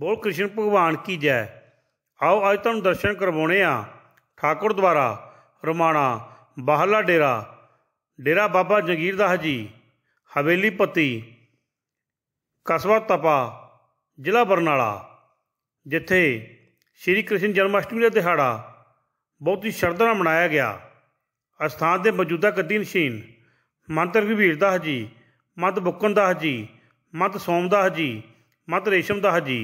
बोल कृष्ण भगवान की जय। आओ अज तुहानूं दर्शन करवाने आ ठाकुर द्वारा रमाणा बाहरला डेरा डेरा बाबा जगीर दास जी हवेली पत्ती कस्बा तपा जिला बरनाला, जिथे श्री कृष्ण जन्माष्टमी का दिहाड़ा बहुत ही श्रद्धा नाल मनाया गया। अस्थान के मौजूदा गद्दी नशीन महंत रघुवीर दास जी, महंत बुक्कन दास जी, महंत सोमदास जी, महंत रेशम दास जी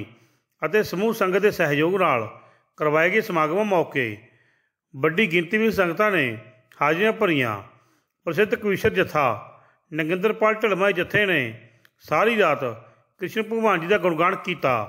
ਅਤੇ समूह संगत के सहयोग नाल करवाए गए समागमों मौके बड़ी गिनती में संगतां ने हाजिरियां भरियां। प्रसिद्ध कविशर जत्था नगिंदरपाल ढलमा जत्थे ने सारी रात कृष्ण भगवान जी का गुणगान किया।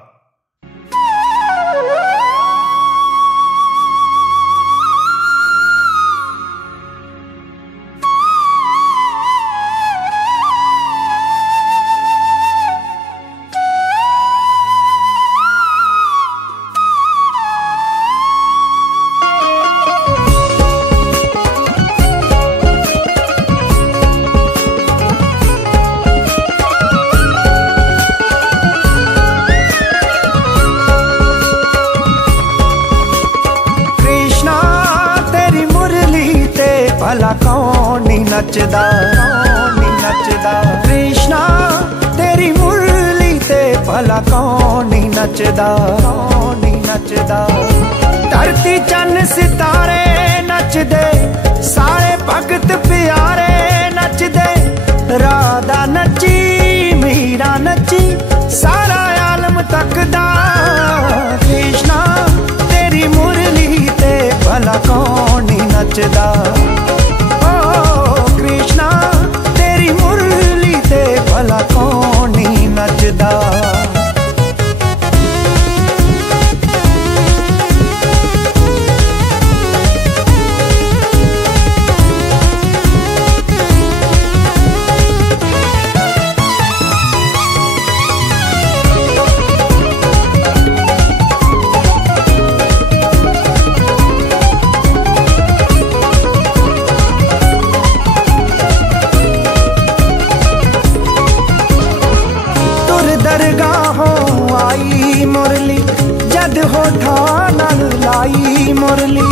भला कौन नी नचदा कृष्णा तेरी मुरली ते भला कौन नी नचदा धरती चन्न सितारे नचदे सारे भगत प्यारे नचदे राधा नची मीरा नची सारा आलम तकदा कृष्णा तेरी मुरली ते भला कौन नी नचदा कृष्णा तेरी मुरली ते भला कौन नी नचदा। दरगाहों आई मुरली जद होठा नाल लाई मुरली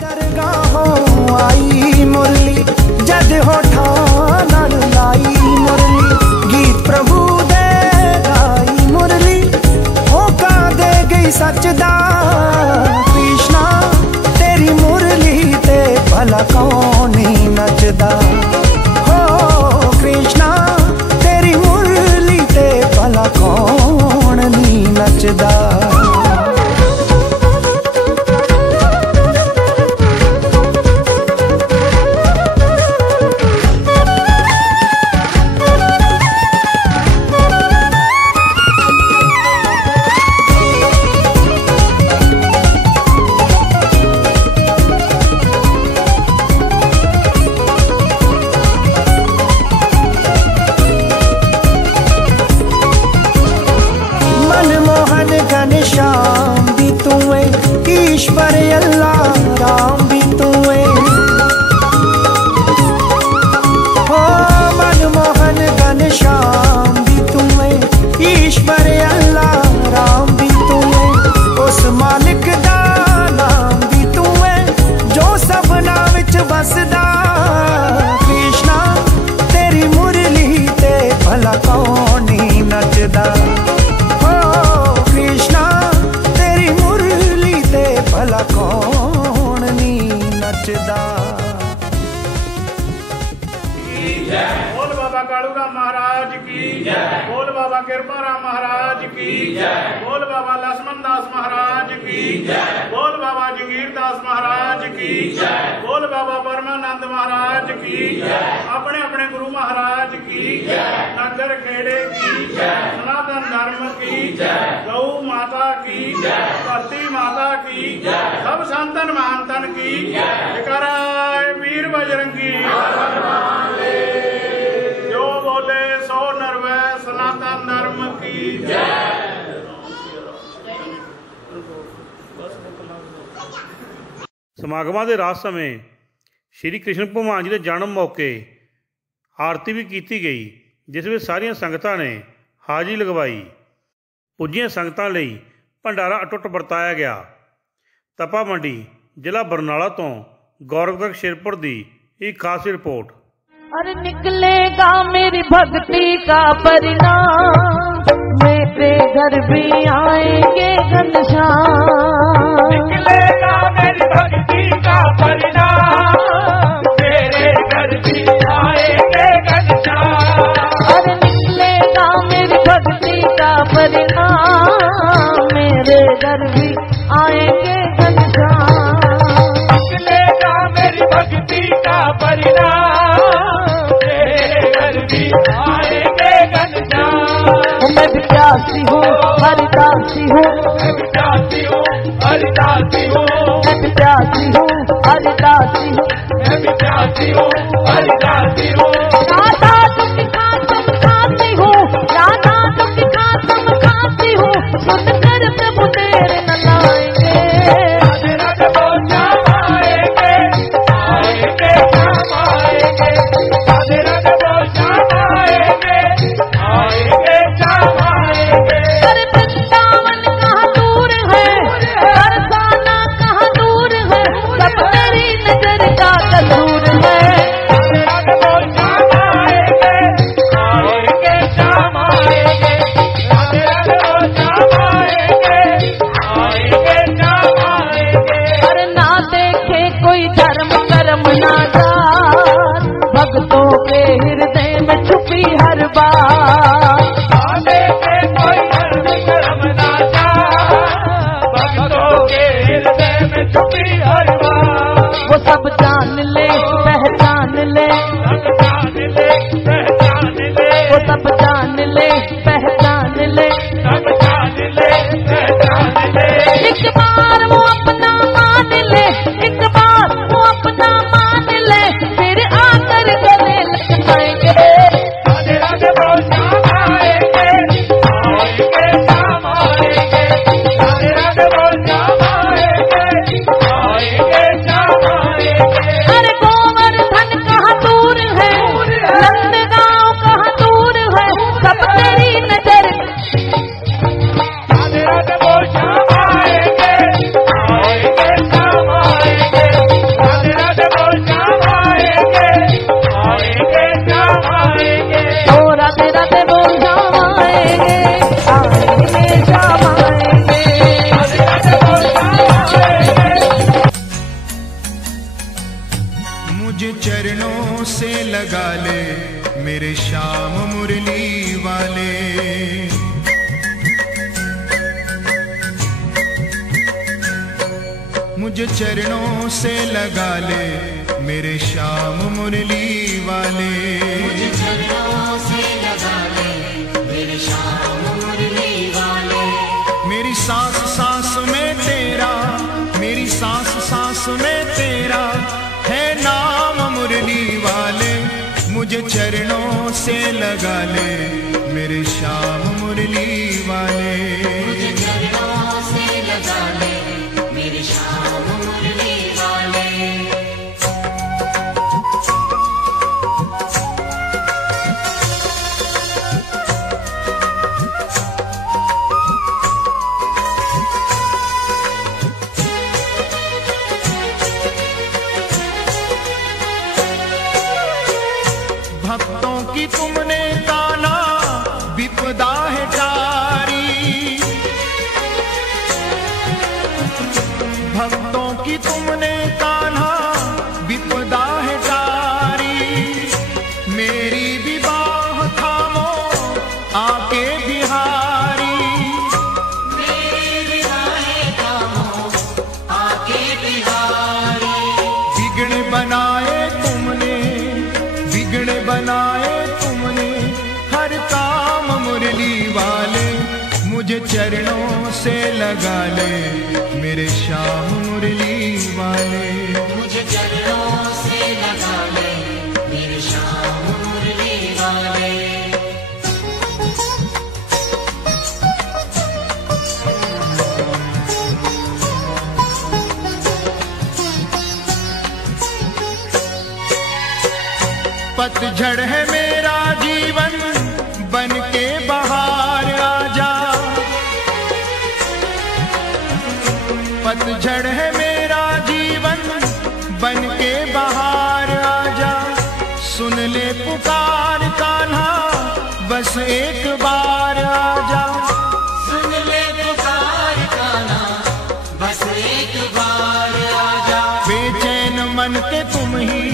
दरगाहों आई मुरली जद होठा नाल लाई मुरली गीत प्रभु दे गाई मुरली होका दे गई सचदा कृष्णा तेरी मुरली ते भला कौन ही नचदा हो कृष्णा तेरी मुरली ते भला कौन नहीं नचदा। श्याम भी तू है ईश्वर अल्लाह राम भी तू है हो मनमोहन घन श्याम भी तू है ईश्वर अल्लाह राम भी तू है उस मालिक दा नाम भी तू है जो सबना विच बसदा कृष्णा तेरी मुरली ते भला कौन ही नचदा भला कौन नी नचदा। बोल बाबा कालूराम महाराज की जय, बोल बाबा कृपाराम महाराज की जय, बोल बाबा लक्ष्मण दास महाराज की जय, बोल बाबा जगीर दास महाराज की जय, बोल बाबा परमानंद महाराज की जय, अपने अपने गुरु महाराज की जय, नगर खेड़े की जय, सनातन धर्म की जय, गौ माता की जय, धरती माता की जय, सब संतन महांतन की जयकारा वीर बजरंगी जो बोले सो नरवै सनातन धर्म की जय। ਸਮਾਗਮਾਂ ਦੇ ਰਾਤ ਸਮੇਂ ਸ਼੍ਰੀ ਕ੍ਰਿਸ਼ਨ ਭਗਵਾਨ ਜੀ ਦੇ ਜਨਮ ਮੌਕੇ ਆਰਤੀ ਵੀ ਕੀਤੀ ਗਈ, ਜਿਸ ਵਿੱਚ ਸਾਰੀਆਂ ਸੰਗਤਾਂ ਨੇ ਹਾਜ਼ਰੀ ਲਗਵਾਈ। ਪੁੱਜੀਆਂ ਸੰਗਤਾਂ ਲਈ ਭੰਡਾਰਾ ਅਟੁੱਟ ਵਰਤਾਇਆ ਗਿਆ। ਤਪਾ ਮੰਡੀ ਜ਼ਿਲ੍ਹਾ ਬਰਨਾਲਾ ਤੋਂ ਗੌਰਵ ਸ਼ੇਰਪੁਰ ਦੀ एक खास रिपोर्ट। अरे निकलेगा मेरी भक्ति का परिणाम, मेरे घर भी आएंगे घनश्याम। निकलेगा मेरी भक्ति का परिणाम, मेरे घर भी आएंगे घनश्याम। अरे निकलेगा मेरी भक्ति का परिणाम, मेरे घर भी आएंगे घनश्याम। निकलेगा मेरी भक्ति का परिणाम, मेरे घर भी आएंगे घनश्याम। मैं भी प्यासी हूँ हरिदासी हूँ, मैं भी प्यासी हूँ हरिदासी हूँ, मैं भी प्यासी हूँ हरिदासी हूँ, मैं भी प्यासी हूँ हरिदासी हूँ। राधा तुम खाती हूँ, राधा तुम खाती हूँ, सुनकर प्रभु तेरे न लाएंगे। राधे राधे बोल श्याम आएंगे, आएंगे श्याम आएंगे। राधे राधे बोल श्याम आएंगे, आएंगे श्याम आएंगे। अरे वृंदावन कहाँ दूर है, बरसाना कहाँ दूर है, सब तेरी नजर का कसूर है। मुझे चरणों से लगा ले मेरे श्याम मुरली वाले। मुझे चरणों से लगा ले मेरे श्याम मुरली वाले। मेरी सांस सांस में तेरा, मेरी सांस सांस में तेरा है नाम मुरली वाले। मुझे चरणों से लगा ले मेरे श्याम मुरली वाले। मुझे चरणों से लगा ले मेरे श्याम मुरली वाले। भक्तों की तुमने ताना विपदा है टारी। भक्तों की तुमने ताना विपदा है टारी। मेरी भी बाह थामो आके बिहारी। मेरी विदाएं थामो आके बिहारी। बिगड़ बनाए तुमने, बिगड़ बनाए तुमने हर काम मुरली वाले। मुझे चरणों से लगा ले मेरे श्याम मुरली वाले। मुझे चरणों से लगा ले मेरे श्याम मुरली वाले। पतझड़ है मेरा जीवन बन के बहार आजा। पतझड़ है मेरा जीवन बन के बहार आजा। सुन ले पुकार कान्हा बस एक बार आजा। सुन ले पुकार कान्हा बस एक बार आजा। बेचैन मन के तुम ही,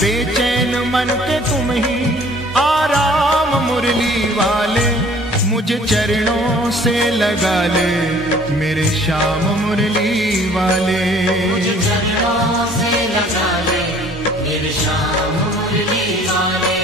बेचैन मन के तुम ही आराम मुरली वाले। मुझे चरणों से लगा ले मेरे श्याम मुरली वाले। मुझे चरणों से लगा ले मेरे श्याम मुरली वाले।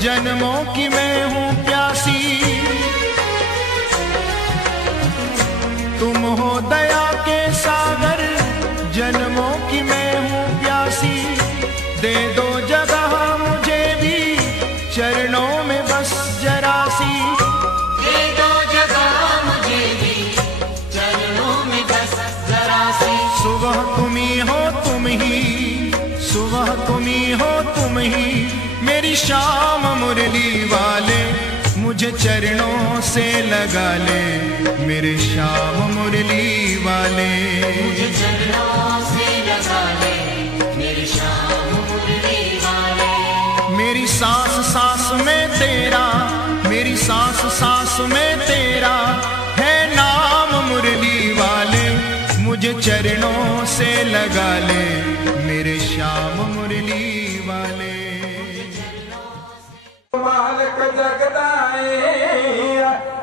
जन्मों की मैं हूँ प्यासी। तुम हो दया के सागर, जन्मों की मैं हूँ प्यासी। दे दो जगह मुझे भी चरणों में बस जरा सी। दे दो जगह मुझे भी चरणों में बस जरा सी। सुबह तुम ही हो तुम ही, सुबह तुम ही हो तुम ही मेरी श्याम मुरली वाले। मुझे चरणों से लगा ले मेरे श्याम मुरली वाले। मुझे चरणों से लगा ले मेरे श्याम मुरली वाले। मेरी सांस सांस में तेरा, मेरी सांस सांस में तेरा है नाम मुरली वाले। मुझे चरणों से लगा ले मेरे श्याम मुरली वाले। मालक जगदाए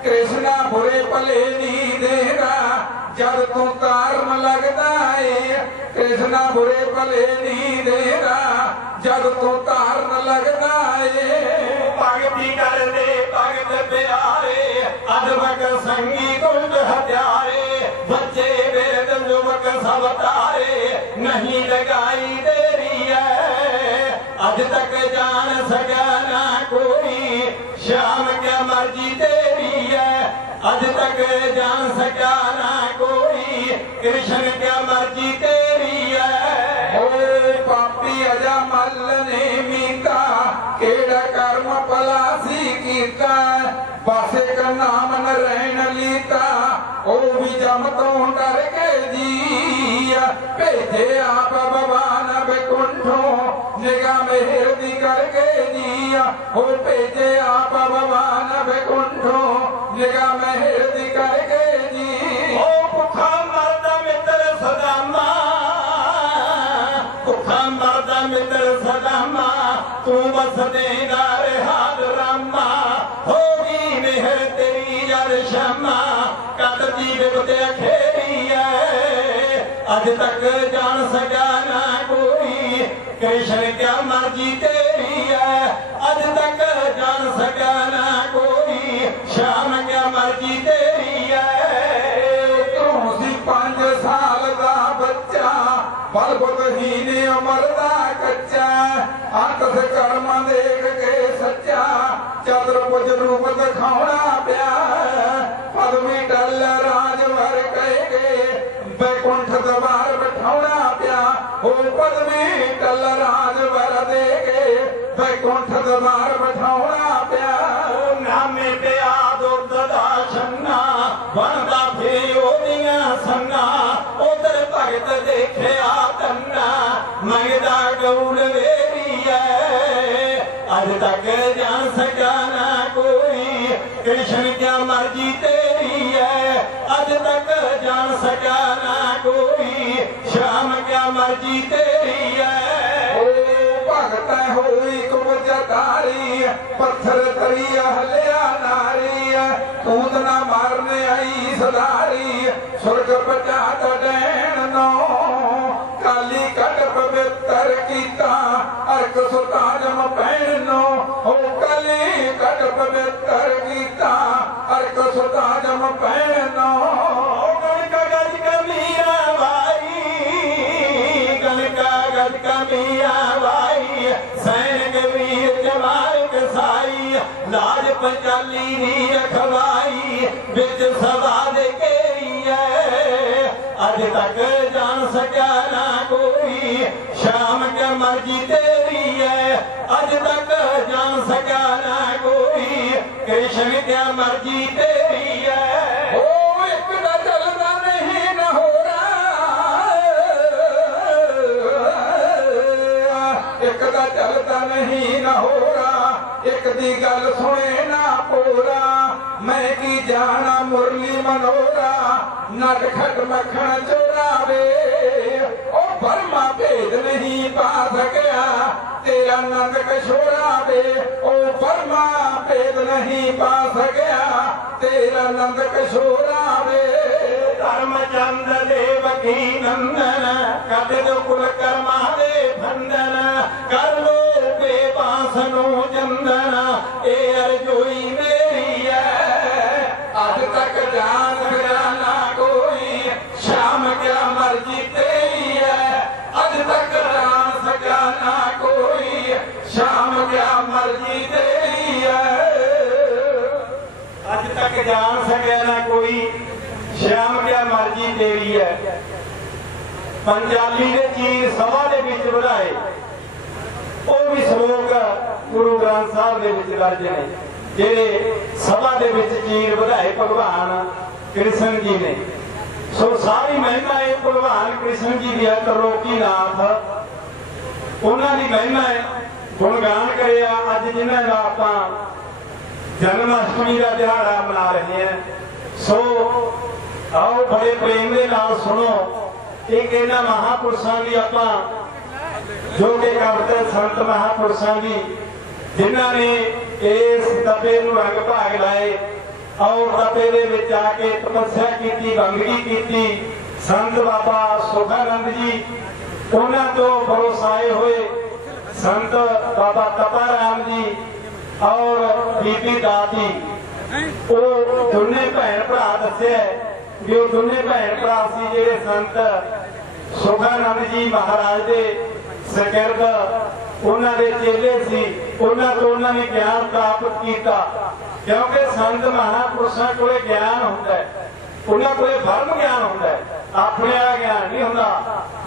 कृष्णा बुरे भले नी देगा जब तू कारण लगदा है। कृष्णा बुरे भले नी देगा जब तू कारण लगदा है। भगती करदे भगत प्यारे अदबक संगी तुम हत्यारे। बच्चे वेद युवक सब तारे नहीं लगाई देरी है। अज तक जान सका ना कोई श्याम क्या मर्जी तेरी है। अज तक जान सका ना कोई कृष्ण क्या मर्जी तेरी है। ओ पापी अजा मल ने मीता केड़ा कर्म भला सी कीता। पासे का नाम न रहन लीता ओ भी जम तो डर के जी। भेजे आप भगवान बैकुंठों निगाह मेहर दी करके जी। हो भेजे आप भगवान बैकुंठो निगाह मेहर दी करके जी ओ भुखा मरदा मित्र सदामा भुखा मरदा मित्र सदामा तू बस देगा हाल रामा होगी मेहर तेरी यार शमा कद दी बिपते खेरी है अज तक जान सका ना कोई कृष्ण क्या मर्जी तेरी है अज तक जान सका ना कोई श्याम क्या मर्जी तेरी है तू सी 5 साल दा बच्चा पल बुद्धहीन उमर दा कच्चा आतस कर्म देख के सच्चा चतुर्भुज रूप दिखाउणा पिया पदवी टल राजवर कह के बैकुंठ दरबार बिठाउणा पिया हो पदवी टल राजवर दे के बैकुंठ दरबार बिठाउणा पिया नामे पिया दुर्द दा छन्ना बनदा फिर ओदियां सन्ना उधर भगत देखिया तन्ना मंगदा गौड़ वेरी है अज तक जान सका ना कोई कृष्ण क्या मर्जी तेरी है अज तक जान सका ना कोई श्याम क्या मर्जी तेरी है भगत होई कुबजदारी पत्थर तरिया हलिया नारी तूत ना मारने आई सदारी स्वर्ग बचा डैन नो काली कट पवित्र कीता अर्क सुता जम पहनो हो काली कट पवित्र कीता अर्क सुता जम पहनो गणका गज कमिया भाई गणका गज कमिया भाई सैनिक वीर जवान कसाई लाज पंचाली नी रखवाई बिच सभा दे केरी है अज तक जान सका ना कोई श्याम क्या मर्जी तेरी है अज तक जान सका ना कोई कृष्ण क्या मर्जी तेरी है ओ एक दा चलदा नहीं न हो रहा एक दा चलदा नहीं न हो रहा एक दी गल सुने ना पूरा मैं की जाना मुरली मनोरा नट खट मखन चोरावे ओ बर्मा भेद नहीं पा सकिया तेरा नंद कशोरा वे ओ बर्मा भेद नहीं पा सकिया तेरा नंद कशोरा वे धर्मचंद देव की नंदन कद दो कुल कर्मा दे भंडन कर लो बेबासनो चंदन ए अर्जोई मेरी है आज तक जान सका ना कोई श्याम क्या मर्जी तेरी है आज तक जान सका ना कोई श्याम क्या मर्जी तेरी है अज तक जान सके ना कोई श्याम क्या मर्जी तेरी है पंजाबी ने चीर सभा दे विच बढ़ाए ਉਹ ਵੀ ਸ਼ਲੋਕ ਗੁਰੂ ਗ੍ਰੰਥ ਸਾਹਿਬ ਦੇ ਵਿੱਚ ਦਰਜ ਨੇ ਜਿਹੜੇ ਸਭਾ ਦੇ ਵਿੱਚ ਚੀਰ ਵਧਾਏ ਭਗਵਾਨ ਕ੍ਰਿਸ਼ਨ ਜੀ ਨੇ ਸੋ ਸਾਰੀ ਮਹਿਮਾ ਇਹ ਭਗਵਾਨ ਕ੍ਰਿਸ਼ਨ ਜੀ ਦੀ ਹੈ ਤਰਲੋਕੀ ਨਾਥ ਉਹਨਾਂ ਦੀ ਮਹਿਮਾ ਹੈ ਗੁਣਗਾਨ ਕਰਿਆ ਅੱਜ ਜਿਨ੍ਹਾਂ ਦਾ ਆਪਾਂ ਜਨਮ ਅਸ਼ਟਮੀ ਦਾ ਦਿਹਾੜਾ ਮਨਾ ਰਹੇ ਹਾਂ ਸੋ ਆਓ ਬੜੇ ਪ੍ਰੇਮ ਦੇ ਨਾਲ ਸੁਣੋ ਇੱਕ ਇਹਨਾਂ ਮਹਾਪੁਰਸ਼ਾਂ ਦੀ ਆਪਾਂ जो कि करते संत महापुरुषों की जिन्होंने इस तपे रंग भाग लाए और तपे दे आके तपस्या की बंदगी की संत बाबा सुखानंद जी उन्होंने तो भरोसाए हुए संत बाबा तपाराम जी और बीबी दाती वो दोने भैन भरा दसे भी दोने भैन भरा से जेडे संत सुखानंद जी महाराज दे सगिरद उन्होंने चेले सी उन्होंने ज्ञान प्राप्त किया क्योंकि संत महापुरुषों को ज्ञान होता है उन्होंने को भरम ज्ञान होता है अपने वाला ज्ञान नहीं होता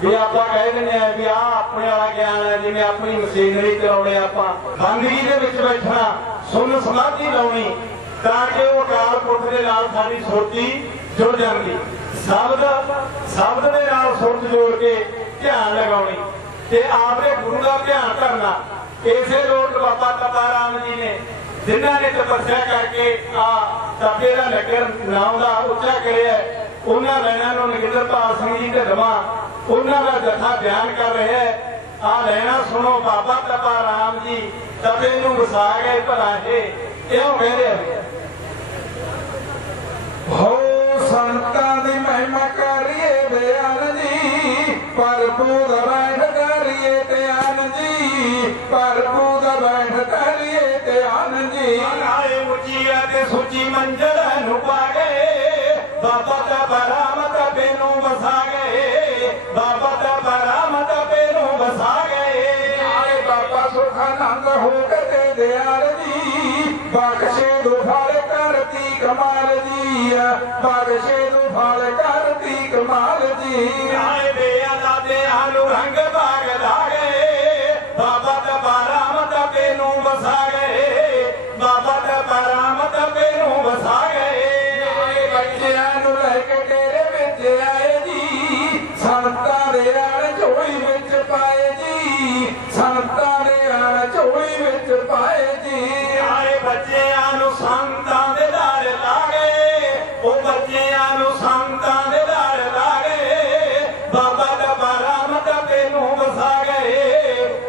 भी आप कह दें भी आ अपने वाला ज्ञान है जिन्हें अपनी मशीनरी चलाने आप बंदगी के विच बैठना सुन समाधि लानी ताकि वो अकाल पुरख के नाल साडी सोची जुड़ जाती शब्द के नाल सुरत जोड़ के ध्यान लगानी ते आपने गुरु का ध्यान करना इसे लोट बाबा तपा राम जी ने जिन्होंने तपस्या करके आ तपे का नगर नाम का उच्चा कराया, उन्होंने लैना नगिंदरपाल सिंह जी ढिल्लवां उन्होंने जथा बयान कर रहे हैं। आ लैना सुनो, बाबा तपा राम जी तपे नूं वसा गए भला क्यों कहते हो संतां दी महिमा करिए बयान जी, भरपूर बैठ करिए ध्यान जी, भरपूर बैठ करिए ध्यान जी। आए ऊंची ते सुची मंजिल नूं पा गए, बाबा तपा राम तपे नूं वसा गए, बाबा तपा राम तपे नूं वसा गए। आए बाबा सुखानंद हो गए दयाल जी, बख्शे दुफल करती कमाल जी, बख्शे दुफल करती कमाल जी। आए बेअदा ते आलू रंग बाग ला गए, बाबा तपा राम तपे नूं वसा गए, बाबा तपा राम तपे नूं वसा गए। आए बच्चियां नूं लैके डेरे विच आए जी, संतां दे आण झोली विच पाए जी, संतां दे आण झोली विच पाए जी। आए बच्चियां नूं संतां दे लाड़ ला गए, ओ बच्चियां नूं संतां दे लाड़ ला गए, बाबा तपा राम तपे नूं वसा गए,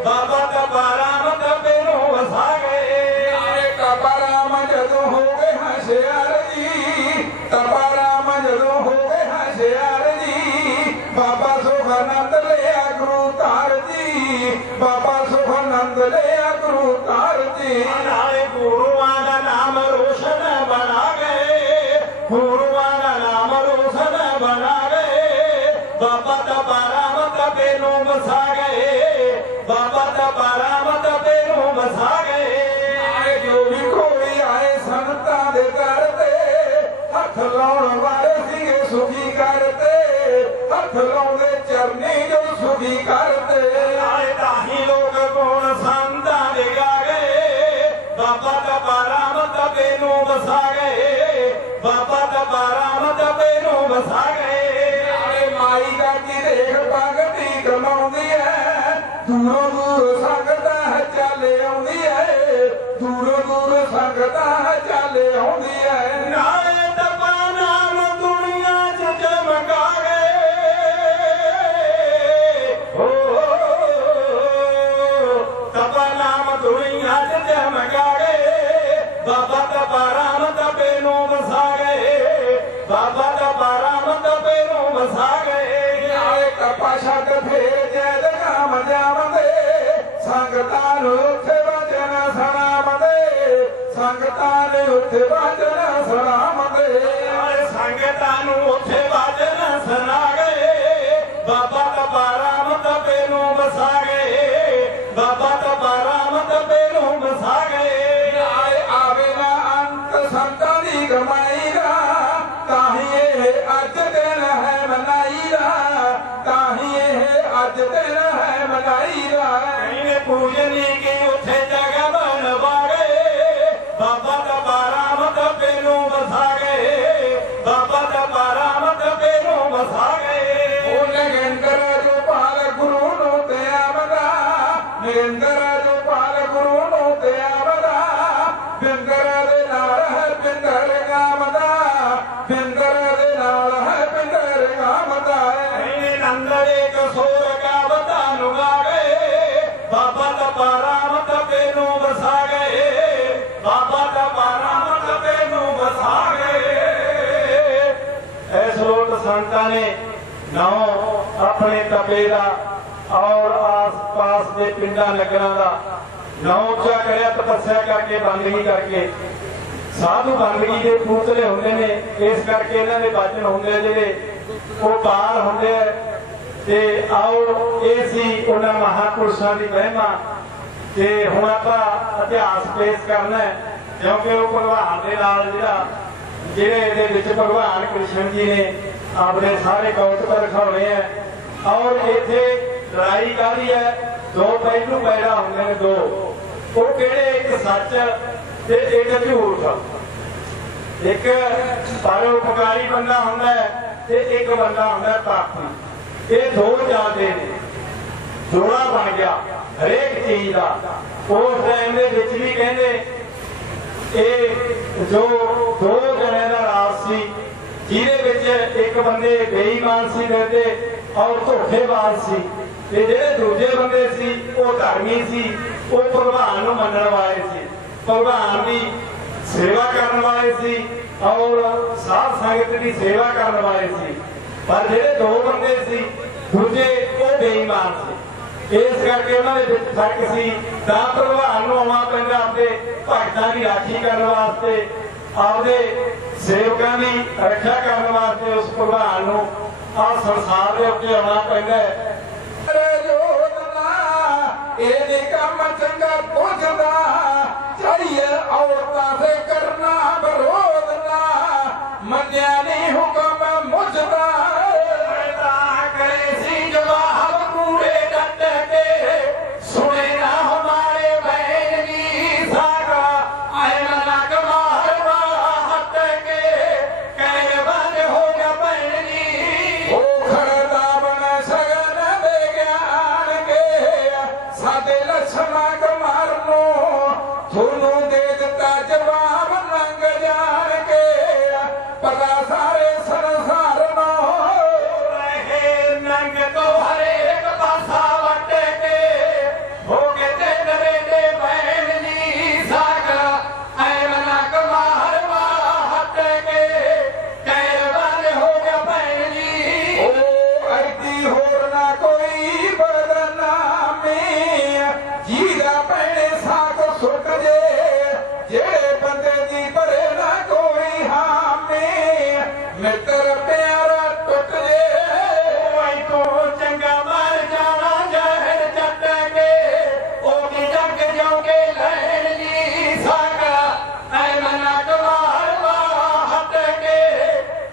बाबा तपा राम तपे नूं वसा गए। आए तपा राम जदों हो गए होशियार जी, तपा राम जदों हो गए होशियार जी, बाबा सुखानंद लिया गुरु तार जी, बाबा सुखानंद लिया गुरु तार जी। आए गुरुआं दा नाम रोशन बना गए, गुरुआं दा नाम रोशन बना गए, बाबा तपा राम तपे नूं वसा गए, बाबा तपा राम तपे नूं वसा गए। आए जो भी कोई आए संतां दे दर ते, हथ लाउण वाले सीगे सुखी करते, हथ लाउंदे चरनी जो सुखी करते। आए ताही लोग गुण संतां दे गा गए, बाबा तपा राम तपे नूं वसा गए, बाबा तपा राम तपे नूं वसा गए। आए माई गाजी देख भगती कमाउंदी है, दूरों दूर संगतां चल आउंदी है, दूरों दूर संगतां चल आउंदी है। नाए तपा नाम दुनिया च चमका गए, हो तपा नाम दुनिया च चमका गए, बाबा तपा राम तपे नूं वसा गए, बाबा तपा राम तपे नूं वसा गए। आए तपा छड्ड फेर जैद काम जावंदे, संगतां नूं उत्थे वचन सुणावंदे, संगतां नूं उत्थे वचन सुणावंदे। आए संगतां नूं उत्थे वचन सुणा गए, बाबा तपा राम तपे नूं वसा गए, बाबा तपा राम तपे नूं वसा गए। आए आवे ना अंत संतां दी कमाई दा, ताही इह अज दिन है मनाई दा, ताही इह अज दिन है मनाई दा। कहने पूजनी की उठे जगह बनवा गए, बाबा तपा राम तपे नूं वसा गए, बाबा तपा राम तपे नूं वसा गए। ओ नगेंद्र जो पाल गुरु नूं ते आवदा, नगेंद्र जो पाल गुरु नूं ते आवदा, बिंदर दे नाल है बिंदर गामदा, बिंदर दे नाल है बिंदर गामदा। कहने नंद एक सोर गावता नूं गा गए, बाबा तपा राम तपे नूं वसा गए, बाबा तपा राम तपे नूं वसा गए। इस लोट संतां ने नाम अपने तपे दा और आस पास के पिंडां नगरां दा नाम उच्चा करिया, तपस्या करके बंदगी करके। साधु बंदगी के पुतले होंदे ने, इस करके इन्हां दे वचन होंदे जिहड़े ਉਹ ਬਾਲ ਹੁੰਦੇ ਆ। ਤੇ ਆਓ ਇਹ ਸੀ ਉਹਨਾਂ ਮਹਾਂਪੁਰਸ਼ਾਂ ਦੀ ਮਹਿਮਾ। ਤੇ ਹੁਣ ਆਪਾਂ ਇਤਿਹਾਸ ਪੇਸ਼ ਕਰਨਾ ਹੈ, ਕਿਉਂਕਿ ਉਹ ਭਗਵਾਨ ਦੇ ਨਾਲ ਜਿਹੜੇ ਇਹਦੇ ਵਿੱਚ ਭਗਵਾਨ ਕ੍ਰਿਸ਼ਨ ਜੀ ਨੇ ਆਪਣੇ ਸਾਰੇ ਕੌਤਕ ਦਿਖਾਉਣੇ ਆ। ਔਰ ਇੱਥੇ ਲੜਾਈ ਕਾਹਦੀ ਹੈ, ਦੋ ਪਹਿਲੂ ਪੈਦਾ ਹੁੰਦੇ ਨੇ, ਦੋ ਉਹ ਕਿਹੜੇ, ਇੱਕ ਸੱਚ ਤੇ ਇੱਕ ਝੂਠ। ਇੱਕ ਪਰਉਪਕਾਰੀ ਬੰਦਾ ਹੁੰਦਾ ਹੈ ਤੇ ਇੱਕ ਬੰਦਾ ਹੁੰਦਾ ਪਾਪੀ। ਇਹ ਦੋ ਚੱਲਦੇ ਨੇ, ਜੋੜਾ ਬਣ ਗਿਆ ਹਰੇਕ ਚੀਜ਼ ਦਾ। उस टाइम के विच भी कहते ये जो दो जने का राज सी जिहदे विच एक बंदे बेईमान सी कहते और धोखेबाज सी ते जिहड़े दूजे बंदे सी वो धर्मी सी वो भगवान नूं मनण वाले सी भगवान की सेवा करने वाले सी और साध संगत की सेवा करने वाले सी पर जिहड़े दो बंदे सी दूजे वो बेईमान सी इस करके उन्होंने फर्क सी दा भगवान नूं आउणा पैंदा अपने भगतां की राखी करने वास्ते आपदे सेवकां की रक्षा करने वास्ते उस भगवान नूं आ संसार के उत्ते आउणा पैंदा है काम चंगा पुछदा चाहिए औरतां से करना विरोध ना मन्या नहीं हुक्म मुझदा करे सी जवाब पूरे डट के सुने ना हमारे बहन की सागा आए मना कमार हट के कहे बंद हो गया बहनी ओ खड़ा बना सगन दे ज्ञान के सादे लक्ष्मण कमार नो थोनों दे दिता जवाब रंग जान के पता सारे संसार नो रहे नंग तो हरे एक पासा वट के हो के तेरे दे बहन नी सागा ऐ मना कमार हट के कहरवान हो गया बहन जी ओ अरती होर ना कोई बदनामी जीदा पहने साग सुट जे जेड़े बंदे दी परे ना कोई हामी मित्र प्यारा टुट जे वही तो चंगा मर जाना जहर जट के ओ की जग जाओगे लहन जी सागा ऐ मना कमार हट के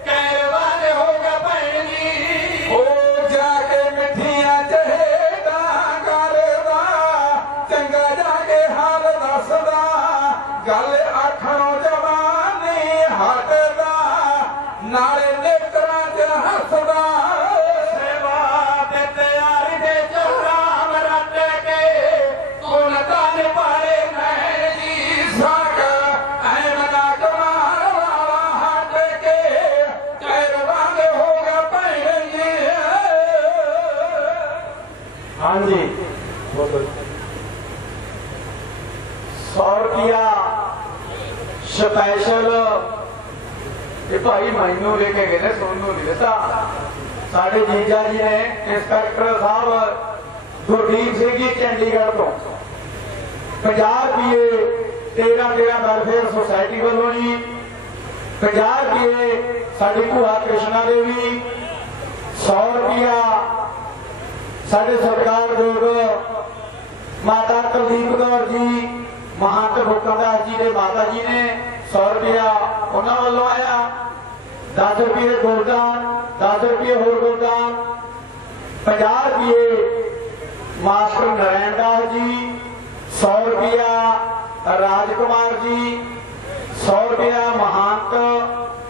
कहरवान होगा बहन जी ओ जाके मिठियां चहेटा करदा चंगा जाके हाल दसदा गल आखणों जवानी हटदा नाले नेत्रां च हसदा सेवा ते तैयारी दे चराम रट के कौन तान पारे नैन जी सागा ऐ मना कमार वाला हट के कहरवान होगा बहन जी हाँ जी 100 रुपया स्पैशल भाई मैनू लेके गए ने सोनू नहीं दिता साढ़े जीजा जी ने इंस्पैक्टर साहब गुरदीप सिंह जी चंडीगढ़ तो 50 रुपये 13 वेलफेयर सोसाइटी वालों जी 50 रुपये साड़ी भूआ कृष्णा देवी 100 रुपया साढ़े सरकार लोग माता कुलदीप कौर जी महंत भुक्कदास जी के माता जी ने 100 रुपया उन्होंने वालों आया 10 रुपये गुरदान 10 रुपये होर गुरदान 50 रुपये मास्टर नारायण दास जी 100 रुपया राजकुमार जी 100 रुपया महंत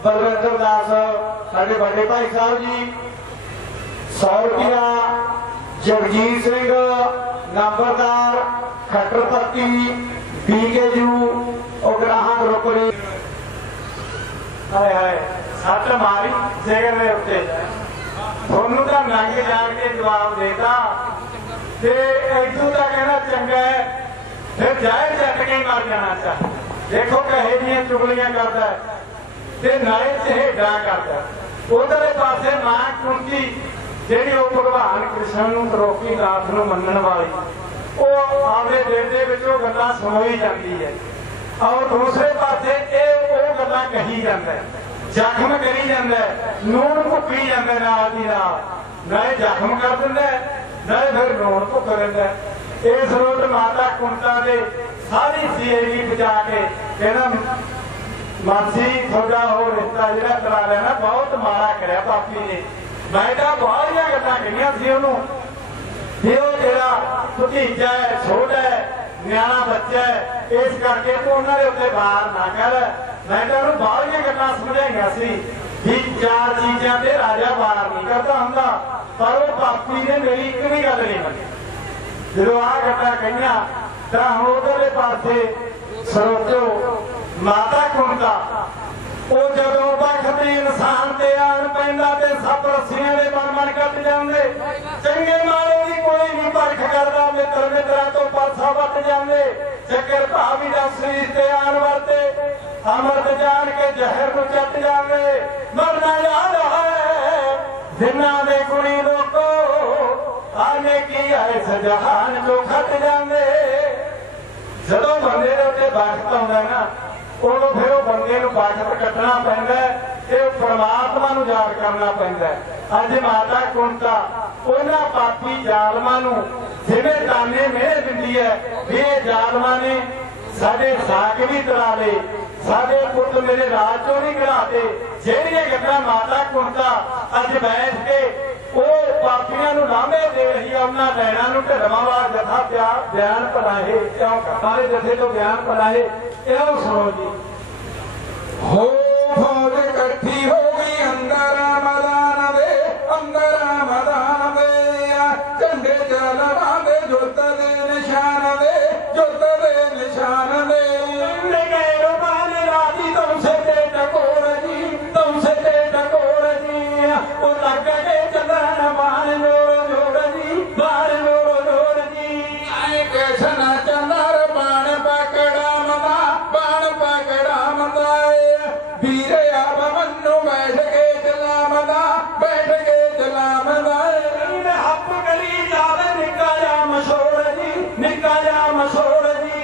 बलविंदर दास साढ़े बड़े भाई साहब जी 100 रुपया जगजीत सिंह नंबरदार खट्टरपत्ती बीकेजू उग्राहां ग्रुपरी हाय हाय सट मारी जेगर ने उत्ते थोनू तो नंग जान के जवाब देता ते इथों तक कहना चंगा है फिर जाए जट के मर जाना चाहिए देखो कहे दियां चुगलियां करता है ते नाले चहेडा करता उधरले पासे मां कुंती ਜਿਹੜੀ ਉਹ ਭਗਵਾਨ ਕ੍ਰਿਸ਼ਨ ਨੂੰ ਤਰੋਕੀ ਨਾਥ ਨੂੰ ਮੰਨਣ ਵਾਲੀ ਉਹ ਆਪਦੇ ਦਿਲ ਦੇ ਵਿੱਚ ਉਹ ਗੱਲਾਂ ਸੁਣਾਈ ਜਾਂਦੀ ਹੈ ਔਰ ਦੂਸਰੇ ਪਾਸੇ ਇਹ ਉਹ ਗੱਲਾਂ ਕਹੀ ਜਾਂਦਾ ਹੈ ਜ਼ਖਮ ਕਰੀ ਜਾਂਦਾ ਹੈ ਨੂਣ ਭੁੱਕੀ ਜਾਂਦਾ ਨਾਲ ਦੀ ਨਾਲ ਨਾਲੇ ਜ਼ਖਮ ਕਰ ਦਿੰਦਾ ਨਾਲੇ ਫਿਰ ਨੂਣ ਭੁੱਕ ਦਿੰਦਾ ਇਸ ਰੋਡ ਮਾਤਾ ਕੁੰਤਾ ਦੇ ਸਾਰੀ ਸੀਆਈਡੀ ਬਚਾ ਕੇ ਕਹਿੰਦਾ ਮਾਸੀ ਤੁਹਾਡਾ ਉਹ ਰਿਸ਼ਤਾ ਜਿਹੜਾ ਕਰਾ ਲਿਆ ਨਾ ਬਹੁਤ ਮਾੜਾ ਕਰਿਆ ਪਾਪੀ ਨੇ मैं तो बहुत गल्लां कहियां सी उन्होंने भी वो जेड़ा भतीजा है छोटा है न्याणा बच्चा है इस करके तू उन्होंने उत्ते वार ना कर मैं तो उन्होंने बहुत गल्लां समझाइयां सी भी 4 चीज़ों से राजा वार नहीं करता होंदा पर वो पापी ने मेरी एक भी गल नहीं मनी जो आ गल्लां कहियां ਤਾਂ ਉਧਰਲੇ ਪਾਸੇ ਸਰੋਤਿਓ ਮਾਤਾ ਕੁੰਤਾ ਉਹ ਜਦੋਂ ਵਕਤ ਇਨਸਾਨ ਤੇ ਆਣ ਪੈਂਦਾ ਤੇ ਸਭ ਰਸੀਆਂ ਦੇ ਮਨ ਕੱਟ ਜਾਂਦੇ। ਚੰਗੇ ਮਾੜੇ ਦੀ ਕੋਈ ਨਹੀਂ ਪਰਖ ਕਰਦਾ, ਮਿੱਤਰ ਮਿੱਤਰਾਂ ਤੋਂ ਪਾਸਾ ਵੱਟ ਜਾਂਦੇ। ਚੱਕਰ ਭਾਵੀ ਦਾ ਸਰੀਰ ਤੇ ਆਣ ਵਰਤੇ ਅਮਰਤ ਜਾਣ ਕੇ ਜ਼ਹਿਰ ਨੂੰ ਚੱਟ ਜਾਂਦੇ। ਮਰਨਾ ਯਾਦ ਹੈ ਜਿਨ੍ਹਾਂ ਦੇ ਕੁੜੀ ਲੋਕੋ ਆਨੇ ਕੀ ਆਏ ਸਜਹਾਨ ਚੋਂ ਖੱਟ ਜਾਂਦੇ। ਜਦੋਂ ਬੰਦੇ ਦੇ ਉੱਤੇ ਵਕਤ ਆਉਂਦਾ ਨਾ ਉਦੋਂ ਫਿਰ ਉਹ ਬੰਦੇ ਨੂੰ ਵਕਤ ਕੱਟਣਾ ਪੈਂਦਾ ਤੇ ਉਹ ਪਰਮਾਤਮਾ ਨੂੰ ਯਾਦ ਕਰਨਾ ਪੈਂਦਾ। ਅੱਜ ਮਾਤਾ ਕੁੰਤਾ ਉਹਨਾਂ ਪਾਪੀ ਜ਼ਾਲਮਾਂ ਨੂੰ ਜਿਵੇਂ ਤਾਨੇ ਮਿਹਰ ਦਿੰਦੀ ਹੈ ਵੀ ਇਹ ਜ਼ਾਲਮਾਂ ਨੇ ਸਾਡੇ ਸਾਕ ਵੀ ਤੜਾ ਲਏ, ਸਾਡੇ ਪੁੱਤ ਮੇਰੇ ਰਾਜ ਚੋਂ ਨਹੀਂ ਕਢਾਤੇ। ਜਿਹੜੀਆਂ ਗੱਲਾਂ ਮਾਤਾ ਕੁੰਤਾ ਅੱਜ ਬੈਠ ਕੇ ਉਹ ਪਾਪੀਆਂ ਨੂੰ ਲਾਂਭੇ ਦੇ ਰਹੀ ਆ, ਉਹਨਾਂ ਲੈਣਾ ਨੂੰ ਢਲਵਾਂ ਵਾਲਾ ਜਥਾ ਬਿਆਨ ਪੜਾਏ ਕਿਉਂ ਸਾਰੇ ਜਥੇ ਤੋਂ ਬਿਆਨ ਪੜਾਏ ਇਹੋ ਸੁਣੋ ਜੀ। ਹੋ ਫੌਜ ਇਕੱਠੀ ਹੋ ਗਈ ਅੰਦਰ ਮੈਦਾਨ ਦੇ, ਅੰਦਰ ਮੈਦਾਨ ਦੇ ਝੰਡੇ ਚਲਵਾ ਦੇ ਜੁੱਤ ਦੇ ਨਿਸ਼ਾਨ ਦੇ, ਜੁੱਤ ਦੇ ਨਿਸ਼ਾਨ ਦੇ। तुमसे टकोर जी, तुमसे टकोर जी, वो लग गए चंद्रन बाण जोड़ जोड़ जी, बाण जोड़ जोड़ जी। आए कृष्ण चंद्र बाण पकड़ा मदा वीर आप मनु बैठ के चला मदा, बैठ के चला मदा। हप गली जावे निका जा मशोर जी, निका जा मशोर जी,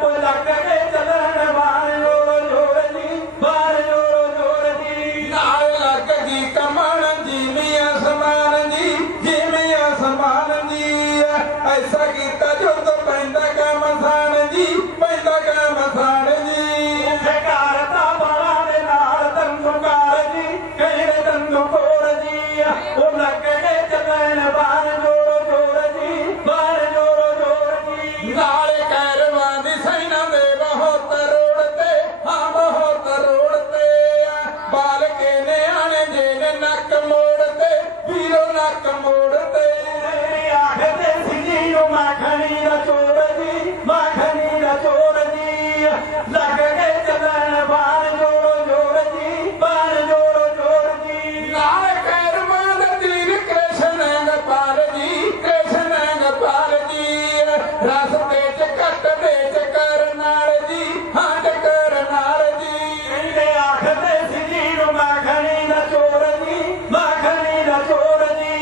वो लग गए चंद्रन बाण जोड़ जोड़ जी, बाण जोड़ जोड़ जी। नाल लग गई कमल जी मियां समान जी, जी मियां समान जी। ऐसा कीता जो तो पैंदा का मसान जी, पैंदा का मसान जी। घर ता बड़ा दे नाल तंदुकार जी, कहरे तंदुकोर जी। वो लग गए चलन बाण जोड़ जोड़ जी, बाण जोड़ जोड़ जी। नाले कैरवां दी सैना दे बहुत रोड़ते, हाँ बहुत रोड़ते। बाल के ने आने जेने नक मोड़ते, वीरो नक मोड़ते। आखते सिजी माखनी दा चोर जी, माखनी दा चोर जी। लग गए चलन बाण जोड़ जोड़ जी, बाण जोड़ जोड़ जी। नाले कैरवां दा तीर कृष्ण गोपाल जी, कृष्ण गोपाल जी। रस्ते च कट दे चकर नाल जी, हाँ चकर नाल जी। कहते आखते सिजी माखनी दा चोर जी, माखनी दा चोर जी।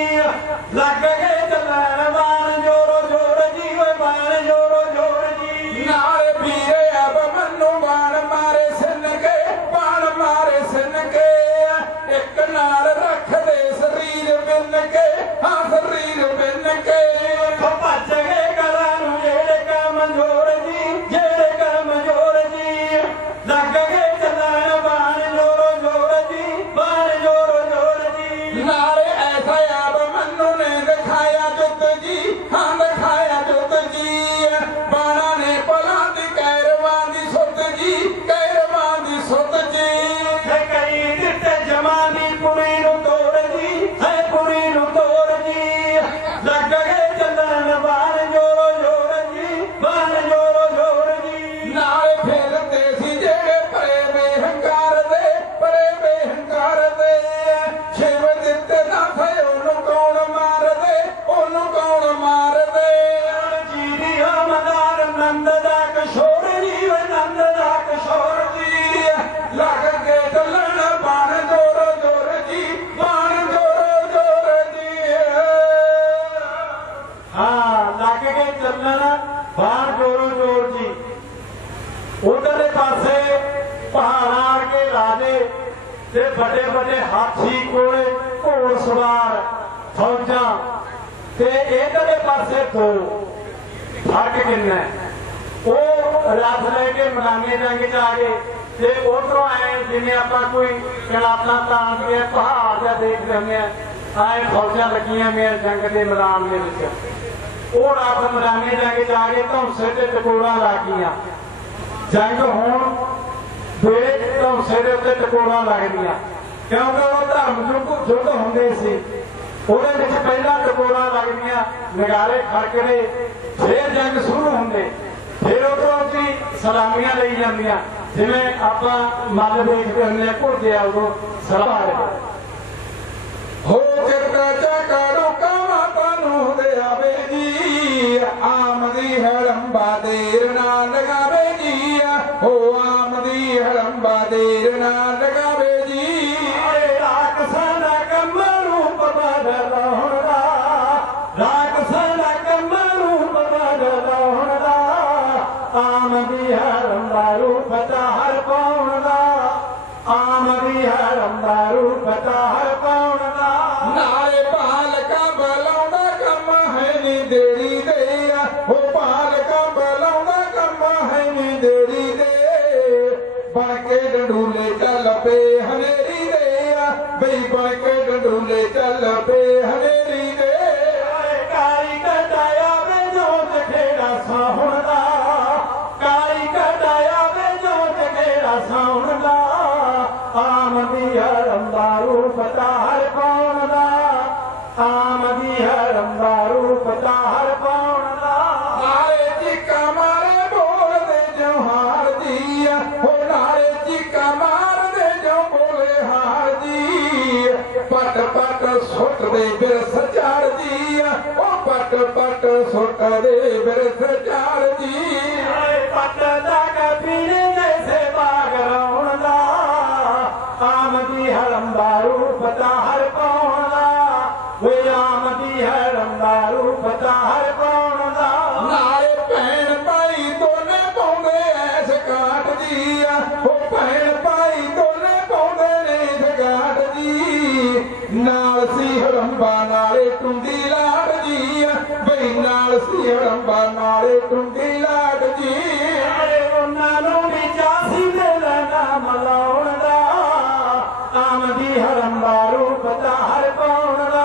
लग गए चलन बाण जोड़ जोड़ जी, वो बाण जोड़ जोड़ जी। नाल वीरे अब मनु बाण मारे सिन के, बाण मारे सिन के। एक नाल रख दे शरीर बिन के, हाँ शरीर बिन के। भज गए गला नूं जेड़े कमजोर जी, जेड़े कमजोर जी। लग गए चलन बाण जोड़ जोड़ जी, बाण जोड़ जोड़ जी। नाले ऐसा अब मनु ने दिखाया जुत जी, हाँ दिखाया जुत जी। बाणा ने पला दी कैरवां दी सुत जी, कैरवां दी सुत जी। कई दिते जमानी कुड़ी नूं तोड़ जी, है कुड़ी नूं तोड़ जी। लग गए चलन बाण जोड़ जोड़ जी, बाण जोड़ जोड़ जी। नाले फेरते सी जेड़े परे बेहंकार दे, परे बेहंकार दे। शिव दिते ना थे ओनू कौन मार दे, ओनू कौन मार दे। जी दी मदार नंद दा किशोर जी, वे नंद दा किशोर जी। लग के चलन बाण जोड़ जोड़ जी, बाण जोड़ जोड़ जी। हाँ लग के चलन बाण जोड़ जोड़ जी। उधरले पासे पहाड़ां के राजे ते बड़े बड़े हाथी कोले घोड़ सवार फौजां ते इधरले पासे दो। फर्क किन्ना है? ਉਹ रथ लेके मैदानी जंग च आ गए ते उधरों आए जिवें आपां कोई कलापना तान के पहाड़ जिहा देख रहे हैं आए फौजां लगियां होईयां जंग के मैदान दे विच। ਉਹ रथ मैदानी जंग च आ गए धौंसे ते टकोरां लग गईयां। जंग होण ਵੇਲੇ ਧੌਂਸੇ ਦੇ ਉੱਤੇ ਟਕੋਰਾਂ ਲੱਗਦੀਆਂ ਕਿਉਂਕਿ ਉਹ ਧਰਮ ਯੁੱਧ ਹੁੰਦੇ ਸੀ। ਉਹਦੇ ਵਿੱਚ ਪਹਿਲਾਂ ਟਕੋਰਾਂ ਲੱਗਦੀਆਂ, ਨਗਾਰੇ ਖੜਕਦੇ, ਫੇਰ ਜੰਗ ਸ਼ੁਰੂ ਹੁੰਦੇ। फिर उधरों भी सलामियां ली जांदियां जिवें आपां मल देखते हुंदे आ घोड़े उदों सलाम हो करता चाकाड़ो कावा तानू दे आवे जी आमदी हड़म्बा देर ना लगावे जी हो आमदी हड़म्बा देर ना लगावे जी राक्षसां कम रूप बदला हुंदा राक्षसां कम रूप बदला हुंदा आमदी हड़म्बा रूप ताहर पाउंदा आमदी हड़म्बा रूप ताहर पाउंदा नाले पाल का बलौदा कम है नी देरी दे हो पाल का बलौदा कम है नी देरी दे बन के डंडूले चल पे हनेरी दे बई बन के डंडूले चल पे हनेरी दे काली कटाया में जोत खेड़ा साहुणदा काली कटाया में जोत खेड़ा साहुणदा आमदी हड़म्बा रूप ताहर पाउंदा आमदी हड़म्बा रूप ताहर पाउंदा नारे चिका मारे बोल दे जो हार दी हो नारे चिका मार दे जो बोले हार दी पट पट सुट दे बिरस चार दी ओ पट पट सुट दे बिरस चार दी पट दाग पीने जैसे बाग रौणदा आमदी हड़म्बा रूप ताहर पाउंदा वे आमदी हड़म्बा रूप ताहर पाउंदा नारे भैन भाई दोने पाउंदे ऐस काट दी हो भैन भाई दोने पाउंदे ने इस काट दी नाल सी हड़म्बा नाले टुंडी लाट दी बई नाल सी हड़म्बा नाले टुंडी लाट दी ਉਹਨਾਂ ਨੂੰ ਵੀ ਚਾਸੀ ਮੇਰਾ ਨਾਮ ਲਾਉਣਦਾ ਆਮਦੀ ਹੜੰਬਾ ਰੂਪ ਤਾਹਰ ਪਾਉਣਦਾ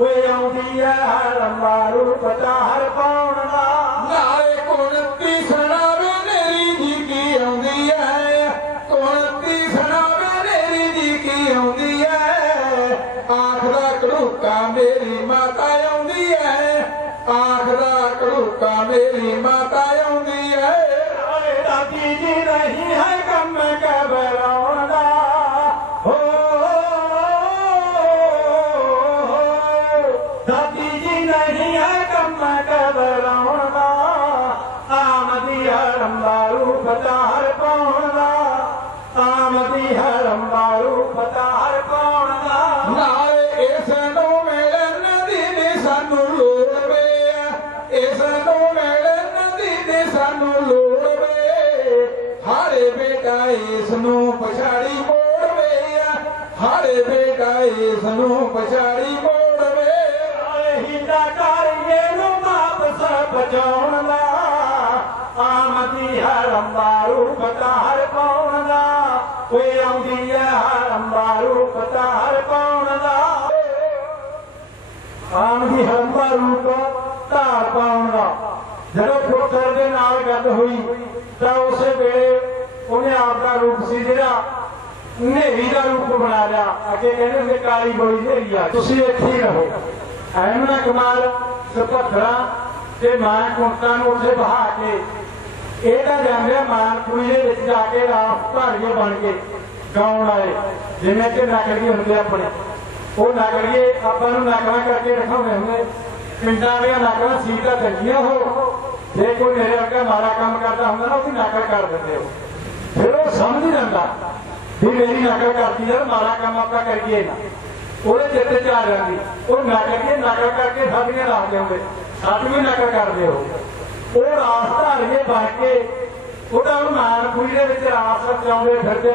ਓਏ ਆਉਂਦੀ ਐ ਹੜੰਬਾ ਰੂਪ ਤਾਹਰ ਪਾਉਣਦਾ ਨਾਲੇ ਕੁਣਤੀ ਸੁਣਾਵੇ ਨੇਰੀ ਜੀ ਕੀ ਆਉਂਦੀ ਐ ਕੁਣਤੀ ਸੁਣਾਵੇ ਨੇਰੀ ਜੀ ਕੀ ਆਉਂਦੀ ਐ ਆਖਦਾ ਘੜੂਕਾ ਮੇਰੀ ਮਾਤਾ ਆਉਂਦੀ ਐ ਆਖਦਾ ਘੜੂਕਾ ਮੇਰੀ ਮਾਤਾ ਆਉਂਦੀ ਐ दादी जी नहीं है कम घबराउणदा हो दादी जी नहीं है कम घबराउणदा आमदी हड़म्बा रूप ताहर पाउणदा आमदी हड़म्बा रूप ताहर पाउणदा ਨਾਲੇ ਇਸ ਨੂੰ ਮਿਲਣ ਦੀ ਨੀ ਸਾਨੂੰ ਲੋੜ ਵੇ ਇਸ ਨੂੰ ਮਿਲਣ ਦੀ ਨੀ ਸਾਨੂੰ ਲੋੜ ਵੇ ਹਾਰੇ ਬੇਟਾ ਇਸ ਨੂੰ ਪਛਾੜੀ ਮੋੜ ਵੇ ਹਾਰੇ ਬੇਟਾ ਇਸ ਨੂੰ ਪਛਾੜੀ ਮੋੜ ਵੇ ਹੀਲਾ ਕਾਰੀਏ ਨੂੰ ਵਾਪਸ ਬਚਾਉਣਦਾ ਆਮਦੀ ਹੜੰਬਾ ਰੂਪ ਤਾਹਰ ਪਾਉਣਦਾ ਓਏ ਆਉਂਦੀ ਐ ਹੜੰਬਾ ਰੂਪ ਤਾਹਰ ਪਾਉਣਦਾ ਆਮਦੀ ਹੜੰਬਾ ਰੂਪ ਤਾਹਰ ਪਾਉਣਦਾ ਜਦੋਂ ਪੁੱਤਰ ਦੇ ਨਾਲ ਗੱਲ ਹੋਈ ਤਾਂ ਉਸੇ ਵੇਲੇ ਉਹਨੇ ਆਪ ਦਾ ਰੂਪ ਸੀ ਜਿਹੜਾ ਹਨੇਰੀ ਦਾ ਰੂਪ ਬਣਾ ਲਿਆ ਅੱਗੇ ਕਹਿੰਦੇ ਹੁੰਦੇ ਕਾਲੀ ਗੋਲੀ ਹਨੇਰੀ ਆ ਤੁਸੀਂ ਇੱਥੇ ਹੀ ਰਹੋ ਐਮਨਾ ਕਮਾਲ ਸੁਭੱਦਰਾ ਤੇ ਮਾਂ ਕੁੰਤਾਂ ਨੂੰ ਉੱਥੇ ਬਹਾ ਕੇ ਇਹ ਤਾਂ ਜਾਂਦੇ ਮਾਨਪੁਰੀ ਦੇ ਵਿੱਚ ਜਾ ਕੇ ਰਾਸ ਧਾਰੀਏ ਬਣ ਕੇ ਗਾਉਣ ਆਏ ਜਿਵੇਂ ਕਿ ਨਕਲੀ ਹੁੰਦੇ ਆਪਣੇ ਉਹ ਨਕਲੀਏ ਆਪਾਂ ਨੂੰ ਨਕਲਾਂ ਕਰਕੇ ਦਿਖਾਉਂਦੇ ਹੁੰਦੇ ਪਿੰਡਾਂ ਦੀਆਂ ਨਕਲਾਂ ਸੀ ਤਾਂ ਚੰਗੀਆਂ ਹੋ ਜੇ ਕੋਈ ਮੇਰੇ ਅੱਗੇ ਮਾੜਾ ਕੰਮ ਕਰਦਾ ਹੁੰਦਾ ਨਾ ਉਹਦੀ ਨਕਲ ਕਰ ਦਿੰਦੇ ਹੋ ਫਿਰ ਉਹ ਸਮਝ ਹੀ ਜਾਂਦਾ ਵੀ ਮੇਰੀ ਨਕਲ ਕਰਦੀ ਯਾਰ ਮਾੜਾ ਕੰਮ ਆਪਾਂ ਕਰੀਏ ਨਾ ਉਹਦੇ ਚਿੱਤ 'ਚ ਆ ਜਾਂਦੀ ਉਹ ਨਕਲ ਕਰਕੇ ਸਾਡੀਆਂ ਲਾ ਦਿੰਦੇ ਸਾਡੀ ਵੀ ਨਕਲ ਕਰਦੇ ਹੋ ਉਹ ਰਾਸ ਧਾਰੀਏ ਬਣ ਕੇ ਉਹਦਾ ਉਹ ਮਾਨਪੁਰੀ ਦੇ ਵਿੱਚ ਰਾਸ ਰਚਾਉਂਦੇ ਫਿਰਦੇ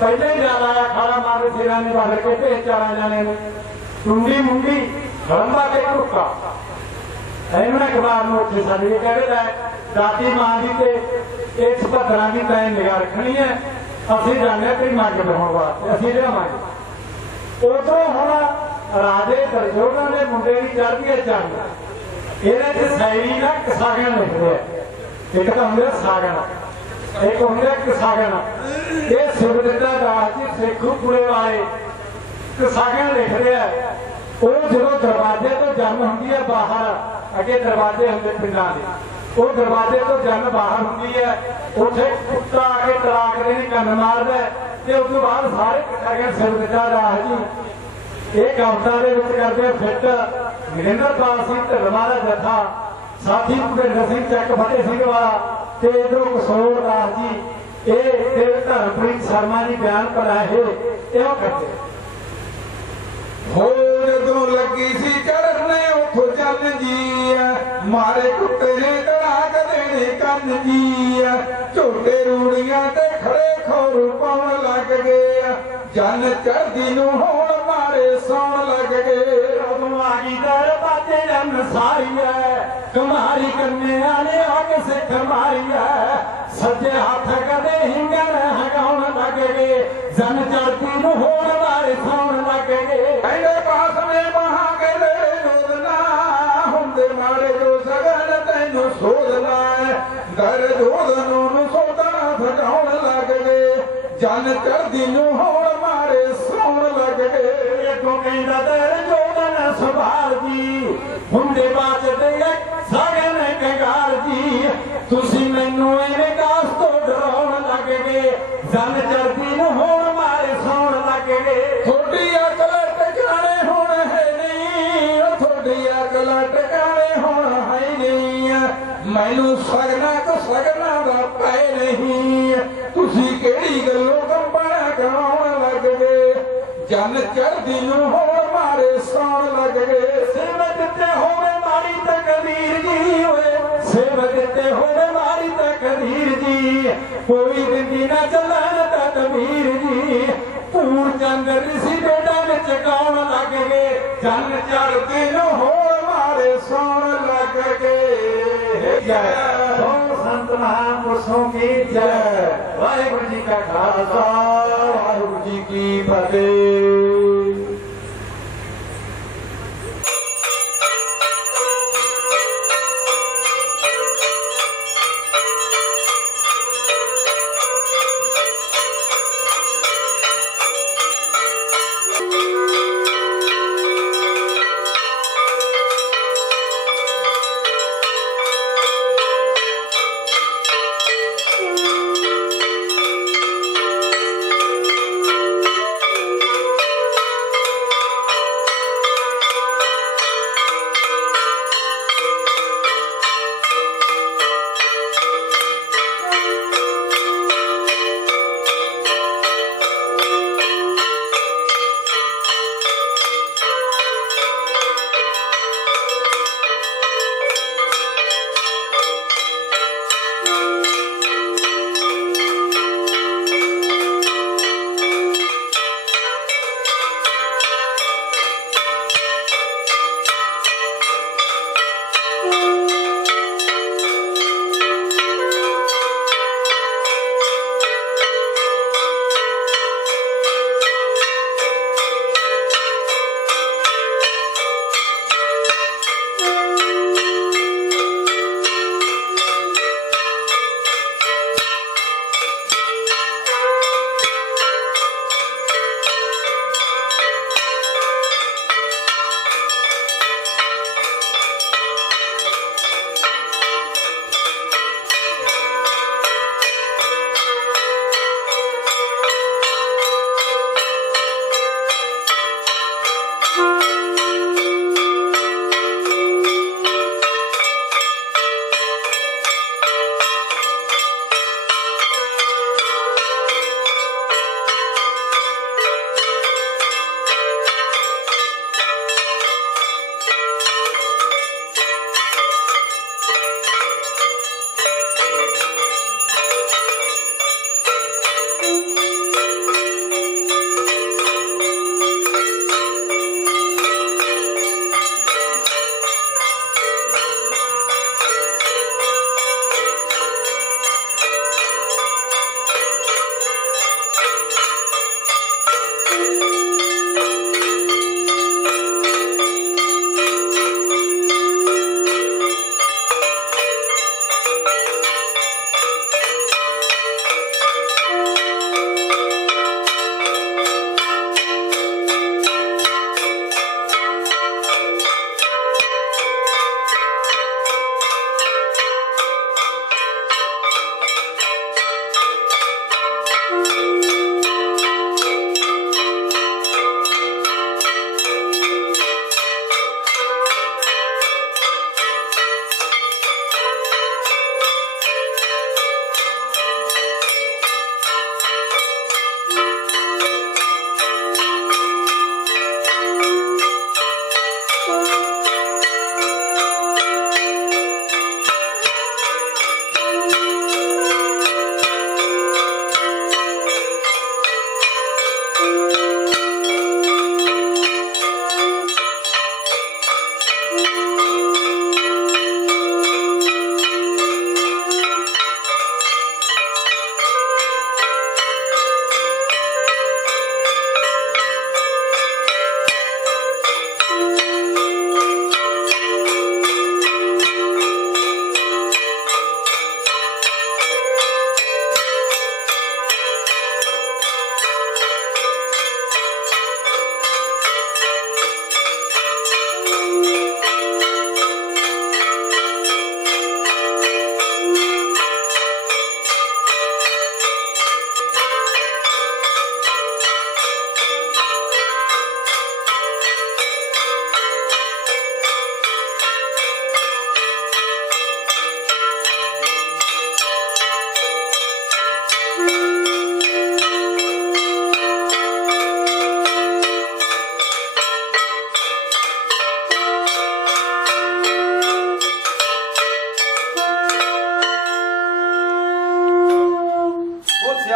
ਪਹਿਲਾਂ ਹੀ ਜ਼ਿਆਦਾ ਆਇਆ ਖਾਣਾ ਮਾਰੇ ਸਿਰਾਂ ਨੇ ਬਾਹਰ ਕੇ ਭੇਜ ਚਾਰਾਂ ਜਾਣੇ ਨੇ ਟੁੰਡੀ ਮੁੰਡੀ ਹੜੰਬਾ ਤੇ ਘੁੱਕਾ ਐਮਨਾ ਕਬਾਰ ਨੂੰ ਉੱਥੇ ਸਾਡੇ ਕਹਿੰਦੇ ਦਾਦੀ ਮਾਂ ਦੀ ਤੇ ਇਸ ਭੱਦਰਾਂ ਦੀ ਤਾਂ ਨਿਗਾਹ ਰੱਖਣੀ ਹੈ ਅਸੀਂ ਜਾਣਦੇ ਕਿ ਮੰਗ ਬਣਾਉਣ ਵਾਸਤੇ ਅਸੀਂ ਲਿਆਵਾਂਗੇ ਉਦੋਂ ਹੁਣ ਰਾਜੇ ਦਰਜੋਧਨ ਦੇ ਮੁੰਡੇ ਦੀ ਚੜ੍ਹਦੀ ਹੈ ਚੰਦ ਇਹਦੇ ਚ ਸਾਇਰੀ ਦਾ ਕਿਸਾਗਣ ਲਿਖਦੇ ਆ ਇੱਕ ਤਾਂ ਹੁੰਦਾ ਸਾਗਣ ਇੱਕ ਹੁੰਦਾ ਕਿਸਾਗਣ ਇਹ ਸੁਭਦਿੱਤਾ ਦਾਸ ਜੀ ਸੇਖੂਪੁਰੇ ਵਾਲੇ ਕਿਸਾਗਣ ਲਿਖਦੇ ਆ ਉਹ ਜਦੋਂ ਦਰਵਾਜ਼ੇ ਤੋਂ ਜੰਮ ਹੁੰਦੀ ਹੈ ਬਾਹਰ ਅੱਗੇ ਦਰਵਾਜ਼ੇ ਹੁੰਦੇ ਪਿੰਡਾਂ ਦੇ वो दरवाजे तो जन बाहर होंगी है, उसे कुत्ता आके तलाक देने कन्न मारदा है, ते उस तो बाद सारे इकट्ठा कर सिर दिता राह जी। ये कविता दे विच करदे फिट नरेंद्रपाल सिंह ढिल्लों दा जत्था, साथी भुपेंद्र सिंह चक फतेह सिंह वाला ते इधरों कसोर दास जी, ये धर्मप्रीत शर्मा जी बयान पढ़ाए इहो करते। हो जदों लगी सी चढ़ने उठो चल जी, मारे कुत्ते ने तड़ाक देने कंन जी, झोटे रूड़ियां ते खड़े खोरू पाउण लग गए, जन चढ़दी नूं होण मारे सौण लग गए। उदों आ गई दरवाजे जन सारी है, कुमारी कन्या ने आग सिख मारी है, सज्जे हाथ कदे हिंगण हगाउण लग गए, जन चढ़दी नूं होण मारे सौण लग गए। कहंदे पास में महागले जोदना हुंदे मारे जो सगन तैनू सोधना, दर जोदनों नूं सोधना सजाउण लग गए, जन चढ़दी नूं होण मारे सौण लग गए। अगों कहंदा दर जोदन सुभार जी, हुंदे बाचदे सगन कंगार जी, तुसी मैनू इवें कास तो डराउण लग गए, जन चढ़दी नूं होण मारे सौण लग गए। थोड़ी अकल टकाने हुण है नहीं, थोड़ी अकल टकाने हुण है नहीं, मैनू सगना को सगना दा पै नहीं, तुसी केड़ी गल्लों कंपन कराउण लग गए, जन चढ़दी नूं होण मारे सौण लग गए। सेवा दिते होवे मारी तकदीर जी, ओए सेवा दिते होवे मारी तकदीर जी, कोई दिंदी ना चलन तकबीर जी, पूर चंद ऋषि बेटा विच कौन लग गए, जन चढ़दी नूं होण मारे सौण लग गए। जय हो संत महापुरुषों की जय। वाहिगुरु जी का खालसा, वाहिगुरु जी की फतेह।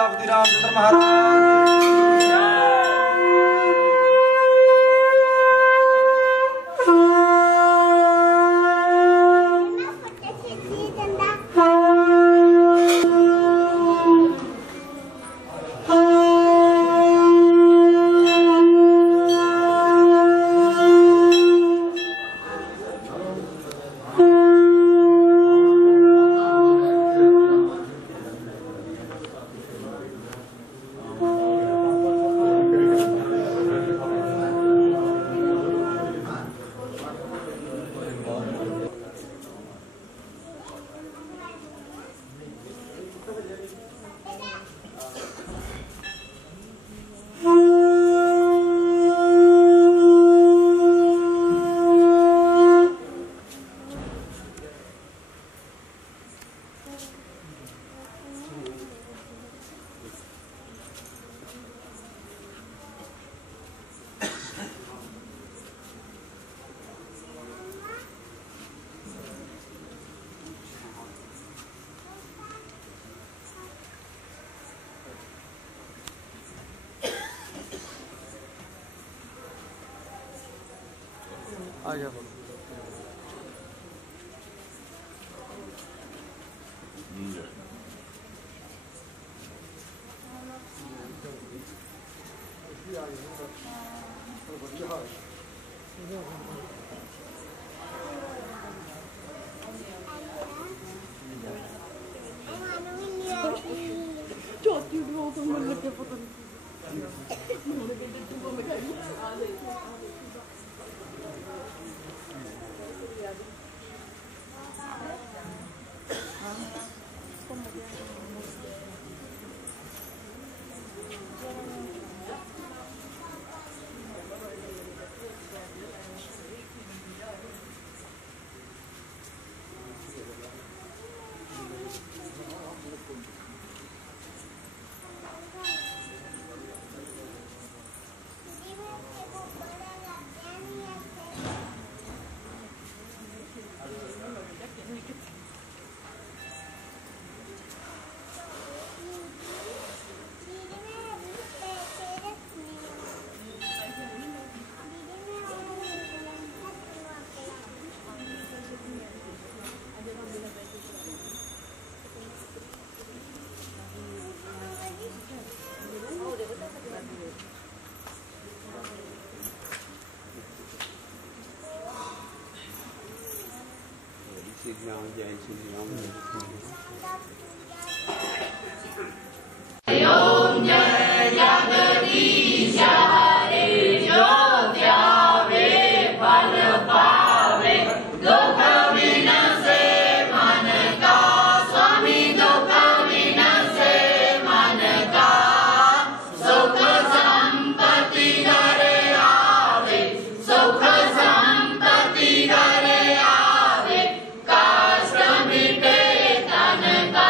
अवधि रामचंद्र महाराज आ गया। काष्ट मिटे तन का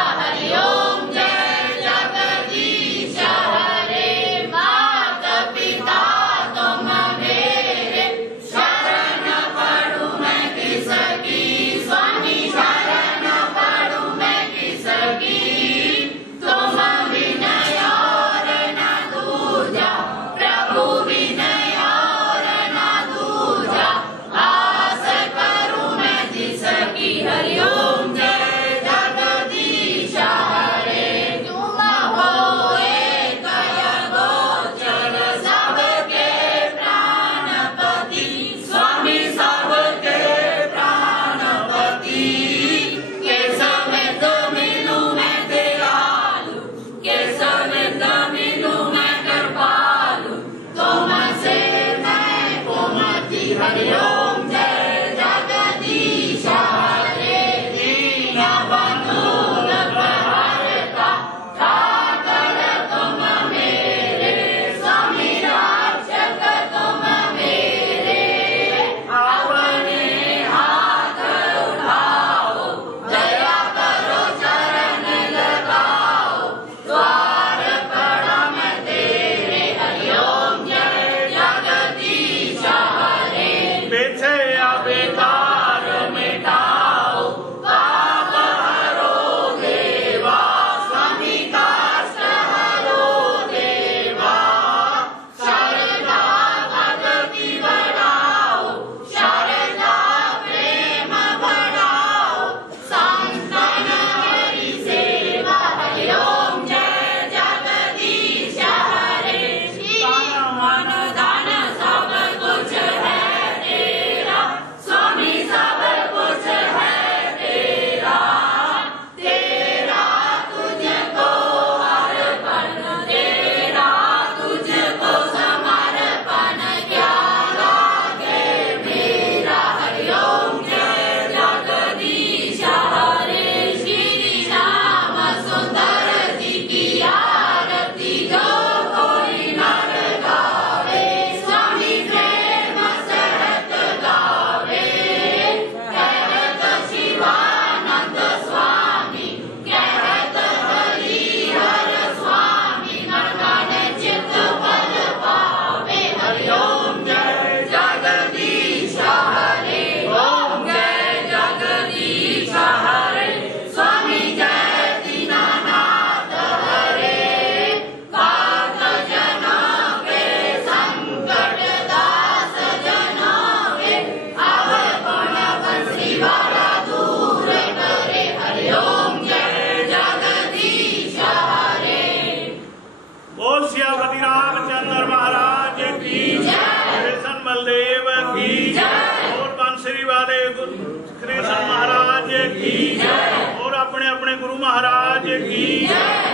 महाराज की,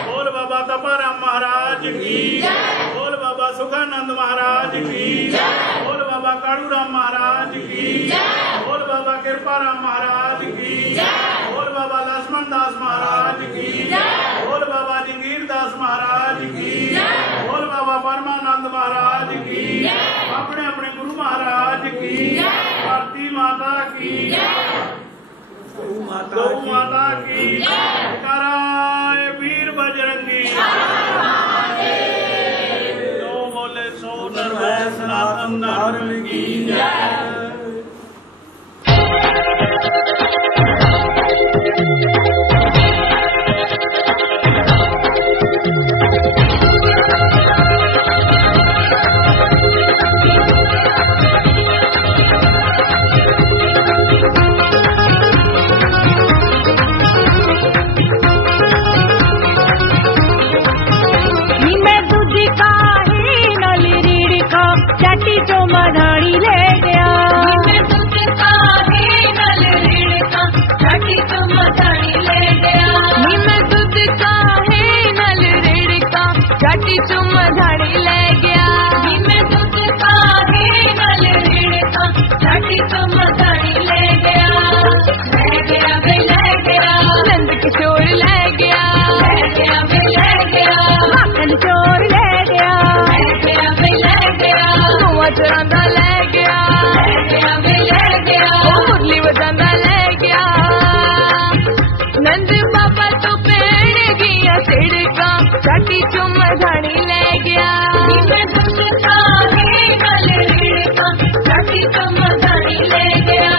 बोल बाबा तपाराम महाराज की, बोल बाबा सुखानंद महाराज की, बोल बाबा कालूराम महाराज की, बोल बाबा कृपाराम महाराज की, बोल बाबा लक्ष्मण दास महाराज की, बोल बाबा जंगीर दास महाराज की, बोल बाबा परमानंद महाराज की, अपने अपने गुरु महाराज की, धरती माता की, गौ माता की, कराए वीर बजरंगी, जो बोले सो निर्भय सनातन धर्म की जय। मधानी ले गया मैं दूध का है नल रेड़ का चाटी चुम मधानी ले गया मैं दूध का है नल रेड़ का चाटी चुम मधानी ले गया नंद किशोर ले गया माखन चोर ले गया चुरांदा ले गया मुरली बजांदा ले गया नंद बाबा तो पेड़ गया सिड़का चाटी चुम मधानी ले गया चाटी चुम मधानी ले गया।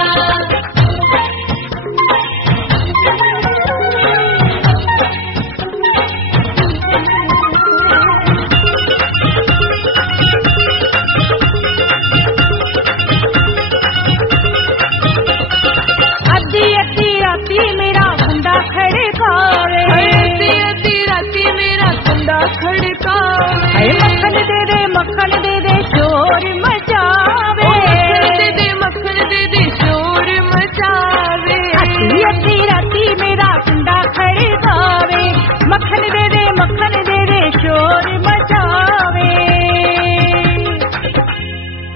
मक्खन दे दे शोर मचावे मक्खन दे दे शोर मचावे अद्धी राती मेरा कुंडा खड़कावे मक्खन दे दे शोर मचावे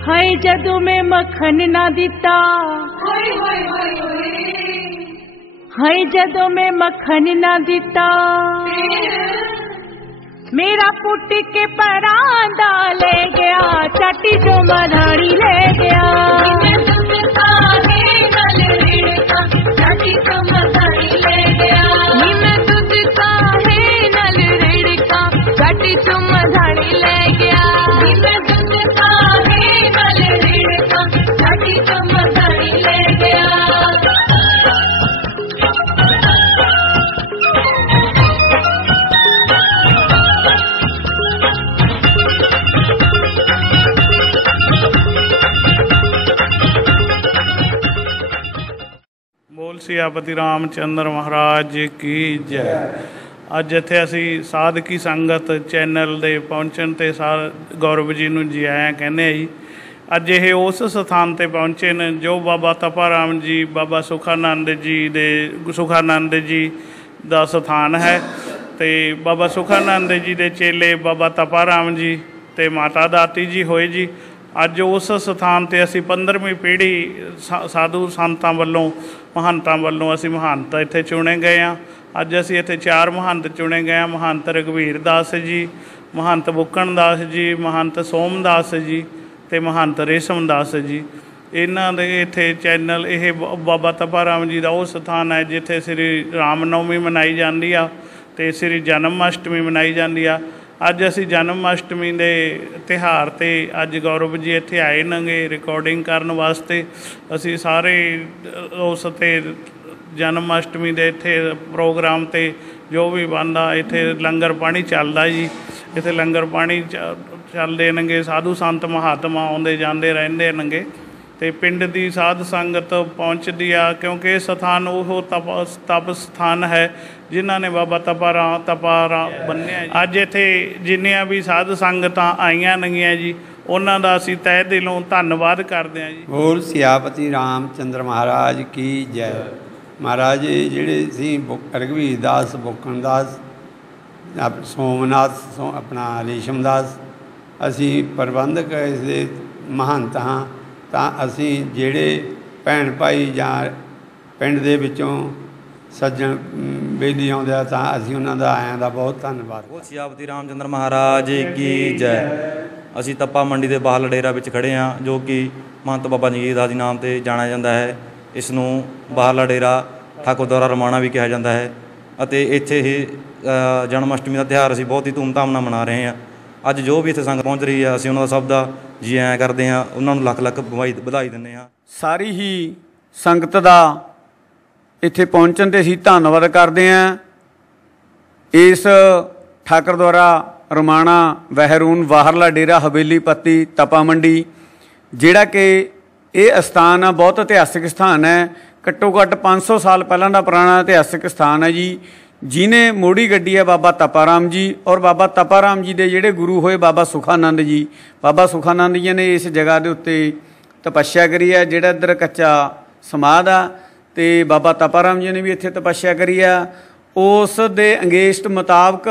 हाय जदों मैं मक्खन ना दिता हाय जदों मैं मक्खन ना दिता मेरा पुट के परांदा ले गया चाटी जो मधानी ले गया चाटी जो मधानी ले गया मैं दूध का है नल रेड़ का चाटी जो मधानी ले गया मैं दूध का है नल रेड़ का चाटी जो मधानी ले गया। सियापति रामचंद्र महाराज की जय। अज इत्थे असी साधकी संगत चैनल दे पहुँचण ते गौरव जी नूं जी आया कहने जी। अज ये उस स्थान ते पहुँचे ने जो बाबा तपाराम जी बाबा सुखानंद जी दा स्थान है। ते बाबा सुखानंद जी दे चेले बाबा तपाराम जी ते माता दाती जी होए जी। अज उस स्थान ते असी 15वीं पीढ़ी साधु संतां वल्लों महंतां वल्लों असी महंत इत्थे चुने गए हाँ। अज असी इत्थे 4 महंत चुने गए हैं। महंत रघुवीर दास जी, महंत बुक्कण दास जी, महंत सोमदास जी ते महंत रेशम दास जी। इन्हां दे इत्थे चैनल ये बाबा तपाराम जी का वो स्थान है जिथे श्री रामनवमी मनाई जाती आ ते श्री जन्माष्टमी मनाई जाती आ। अज असी जन्माष्टमी के तिहार ते अज गौरव जी इत्थे आए नंगे रिकॉर्डिंग करने वास्ते। असी सारे उस ते जन्माष्टमी के इत्थे प्रोग्राम ते जो भी बनता इत्थे लंगर पानी चलदा जी। इत्थे लंगर पानी चलते नंगे, साधु संत महात्मा आउंदे जांदे रहिंदे नंगे ते पिंड की साध संगत पहुँचती आ क्योंकि स्थान वो तप स्थान है जिन्हों ने बाबा तपारा बन्निया। अज इत्थे जिन्नियां भी साध संगत आईयां नंगियां जी उन्हां दा असीं तहे दिलों धन्नवाद करते हैं जी। बोल सियापति रामचंद्र महाराज की जय। महाराज ਜਿਹੜੇ ਸੀ ਰਘਵੀਰ ਦਾਸ ਬੁੱਕਣ ਦਾਸ ਸੋਮਨਾਥ ਆਪਣਾ ਰੇਸ਼ਮ ਦਾਸ ਅਸੀਂ ਪ੍ਰਬੰਧਕ ਇਸ ਦੇ ਮਹੰਤ ਹਾਂ। ਤਾਂ ਅਸੀਂ ਜਿਹੜੇ ਭੈਣ ਭਾਈ ਜਾਂ ਪਿੰਡ ਦੇ ਵਿੱਚੋਂ ਸੱਜਣ ਬੇਲੀ ਆਉਂਦੇ ਆ ਤਾਂ ਅਸੀਂ ਉਹਨਾਂ ਦਾ ਆਇਆਂ ਦਾ ਬਹੁਤ ਧੰਨਵਾਦ। ਸਿਆਪਤੀ ਰਾਮਚੰਦਰ ਮਹਾਰਾਜ ਕੀ ਜੈ। ਅਸੀਂ ਤੱਪਾ ਮੰਡੀ ਦੇ ਬਾਹਲਾ ਡੇਰਾ ਵਿੱਚ ਖੜ੍ਹੇ ਹਾਂ, ਜੋ ਕਿ ਮਹੰਤ ਬਾਬਾ ਜੰਗੀਰ ਦਾਸ ਜੀ ਨਾਮ 'ਤੇ ਜਾਣਿਆ ਜਾਂਦਾ ਹੈ। ਇਸ ਨੂੰ ਬਾਹਲਾ ਡੇਰਾ ਠਾਕੁਰ ਦੁਆਰਾ ਰਮਾਣਾ ਵੀ ਕਿਹਾ ਜਾਂਦਾ ਹੈ ਅਤੇ ਇੱਥੇ ਹੀ ਜਨਮ ਅਸ਼ਟਮੀ ਦਾ ਤਿਉਹਾਰ ਅਸੀਂ ਬਹੁਤ ਹੀ ਧੂਮਧਾਮ ਨਾਲ ਮਨਾ ਰਹੇ ਹਾਂ। ਅੱਜ ਜੋ ਵੀ ਇੱਥੇ ਸੰਗਤ ਪਹੁੰਚ ਰਹੀ ਹੈ ਅਸੀਂ ਉਹਨਾਂ ਦਾ ਸਭ ਦਾ ਜੀ ਆਇਆਂ ਕਰਦੇ ਹਾਂ, ਉਹਨਾਂ ਨੂੰ ਲੱਖ ਲੱਖ ਵਧਾਈ ਦਿੰਦੇ ਹਾਂ। ਸਾਰੀ ਹੀ ਸੰਗਤ ਦਾ ਇੱਥੇ ਪਹੁੰਚਣ 'ਤੇ ਅਸੀਂ ਧੰਨਵਾਦ ਕਰਦੇ ਹਾਂ। ਇਸ ਠਾਕਰ ਦੁਆਰਾ ਰਮਾਣਾ ਵਹਿਰੂਨ ਬਾਹਰਲਾ ਡੇਰਾ ਹਵੇਲੀ ਪੱਤੀ ਤਪਾ ਮੰਡੀ, ਜਿਹੜਾ ਕਿ ਇਹ ਅਸਥਾਨ ਆ ਬਹੁਤ ਇਤਿਹਾਸਿਕ ਸਥਾਨ ਹੈ। ਘੱਟੋ ਘੱਟ 500 ਸਾਲ ਪਹਿਲਾਂ ਦਾ ਪੁਰਾਣਾ ਇਤਿਹਾਸਿਕ ਸਥਾਨ ਹੈ ਜੀ। ਜਿਹਨੇ ਮੋੜੀ ਗੱਡੀ ਹੈ ਬਾਬਾ ਤਪਾ ਰਾਮ ਜੀ, ਔਰ ਬਾਬਾ ਤਪਾ ਰਾਮ ਜੀ ਦੇ ਜਿਹੜੇ ਗੁਰੂ ਹੋਏ ਬਾਬਾ ਸੁਖਾਨੰਦ ਜੀ। ਬਾਬਾ ਸੁਖਾਨੰਦ ਜੀ ਨੇ ਇਸ ਜਗ੍ਹਾ ਦੇ ਉੱਤੇ ਤਪੱਸਿਆ ਕਰੀ ਹੈ। ਜਿਹੜਾ ਇੱਧਰ ਕੱਚਾ ਸਮਾਧ ਆ ਅਤੇ ਬਾਬਾ ਤਪਾ ਰਾਮ ਜੀ ਨੇ ਵੀ ਇੱਥੇ ਤਪੱਸਿਆ ਕਰੀ ਆ। ਉਸ ਦੇ ਅੰਗੇਸ਼ਟ ਮੁਤਾਬਕ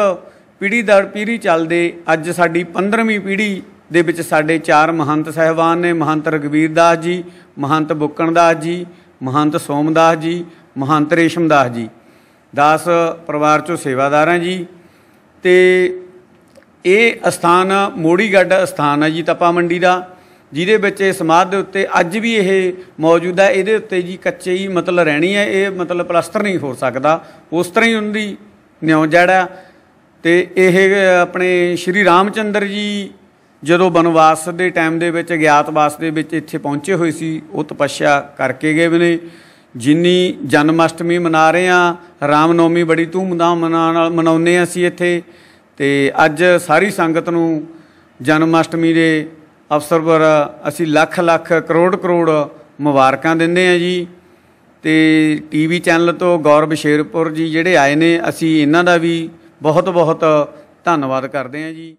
ਪੀੜ੍ਹੀ ਦਰ ਪੀੜ੍ਹੀ ਚੱਲਦੇ ਅੱਜ ਸਾਡੀ 15ਵੀਂ ਪੀੜ੍ਹੀ ਦੇ ਵਿੱਚ ਸਾਡੇ 4 ਮਹੰਤ ਸਾਹਿਬਾਨ ਨੇ। ਮਹੰਤ ਰਘਵੀਰ ਦਾਸ ਜੀ, ਮਹੰਤ ਬੁੱਕਣ ਦਾਸ ਜੀ, ਮਹੰਤ ਸੋਮਦਾਸ ਜੀ, ਮਹੰਤ ਰੇਸ਼ਮ ਦਾਸ ਜੀ। ਦਾਸ ਪਰਿਵਾਰ 'ਚੋਂ ਸੇਵਾਦਾਰ ਹਾਂ ਜੀ। ਅਤੇ ਇਹ ਅਸਥਾਨ ਮੋੜੀਗੱਡ ਅਸਥਾਨ ਹੈ ਜੀ ਤਪਾ ਮੰਡੀ ਦਾ, ਜਿਹਦੇ ਵਿੱਚ ਇਹ ਸਮਾਧ ਦੇ ਉੱਤੇ ਅੱਜ ਵੀ ਇਹ ਮੌਜੂਦ ਹੈ। ਇਹਦੇ ਉੱਤੇ ਜੀ ਕੱਚੇ ਹੀ ਮਤਲਬ ਰਹਿਣੀ ਹੈ, ਇਹ ਮਤਲਬ ਪਲਸਤਰ ਨਹੀਂ ਹੋ ਸਕਦਾ, ਉਸ ਤਰ੍ਹਾਂ ਹੀ ਉਹਨਾਂ ਦੀ ਨਿਉ ਜੜ ਆ। ਅਤੇ ਇਹ ਆਪਣੇ ਸ਼੍ਰੀ ਰਾਮਚੰਦਰ ਜੀ ਜਦੋਂ ਬਨਵਾਸ ਦੇ ਟਾਈਮ ਦੇ ਵਿੱਚ ਅਗਿਆਤਵਾਸ ਦੇ ਵਿੱਚ ਇੱਥੇ ਪਹੁੰਚੇ ਹੋਏ ਸੀ, ਉਹ ਤਪੱਸਿਆ ਕਰਕੇ ਗਏ ਨੇ। ਜਿੰਨੀ ਜਨਮ ਅਸ਼ਟਮੀ ਮਨਾ ਰਹੇ ਹਾਂ, ਰਾਮ ਨੌਮੀ ਬੜੀ ਧੂਮਧਾਮ ਨਾਲ ਮਨਾਉਂਦੇ ਹਾਂ ਅਸੀਂ ਇੱਥੇ। ਅਤੇ ਅੱਜ ਸਾਰੀ ਸੰਗਤ ਨੂੰ ਜਨਮ ਅਸ਼ਟਮੀ ਦੇ ਅਵਸਰ ਪਰ ਅਸੀਂ ਲੱਖ ਲੱਖ ਕਰੋੜ ਕਰੋੜ ਮੁਬਾਰਕਾਂ ਦਿੰਦੇ ਹਾਂ ਜੀ। ਅਤੇ TV ਚੈਨਲ ਤੋਂ ਗੌਰਵ ਸ਼ੇਰਪੁਰ ਜੀ ਜਿਹੜੇ ਆਏ ਨੇ, ਅਸੀਂ ਇਹਨਾਂ ਦਾ ਵੀ ਬਹੁਤ ਬਹੁਤ ਧੰਨਵਾਦ ਕਰਦੇ ਹਾਂ ਜੀ।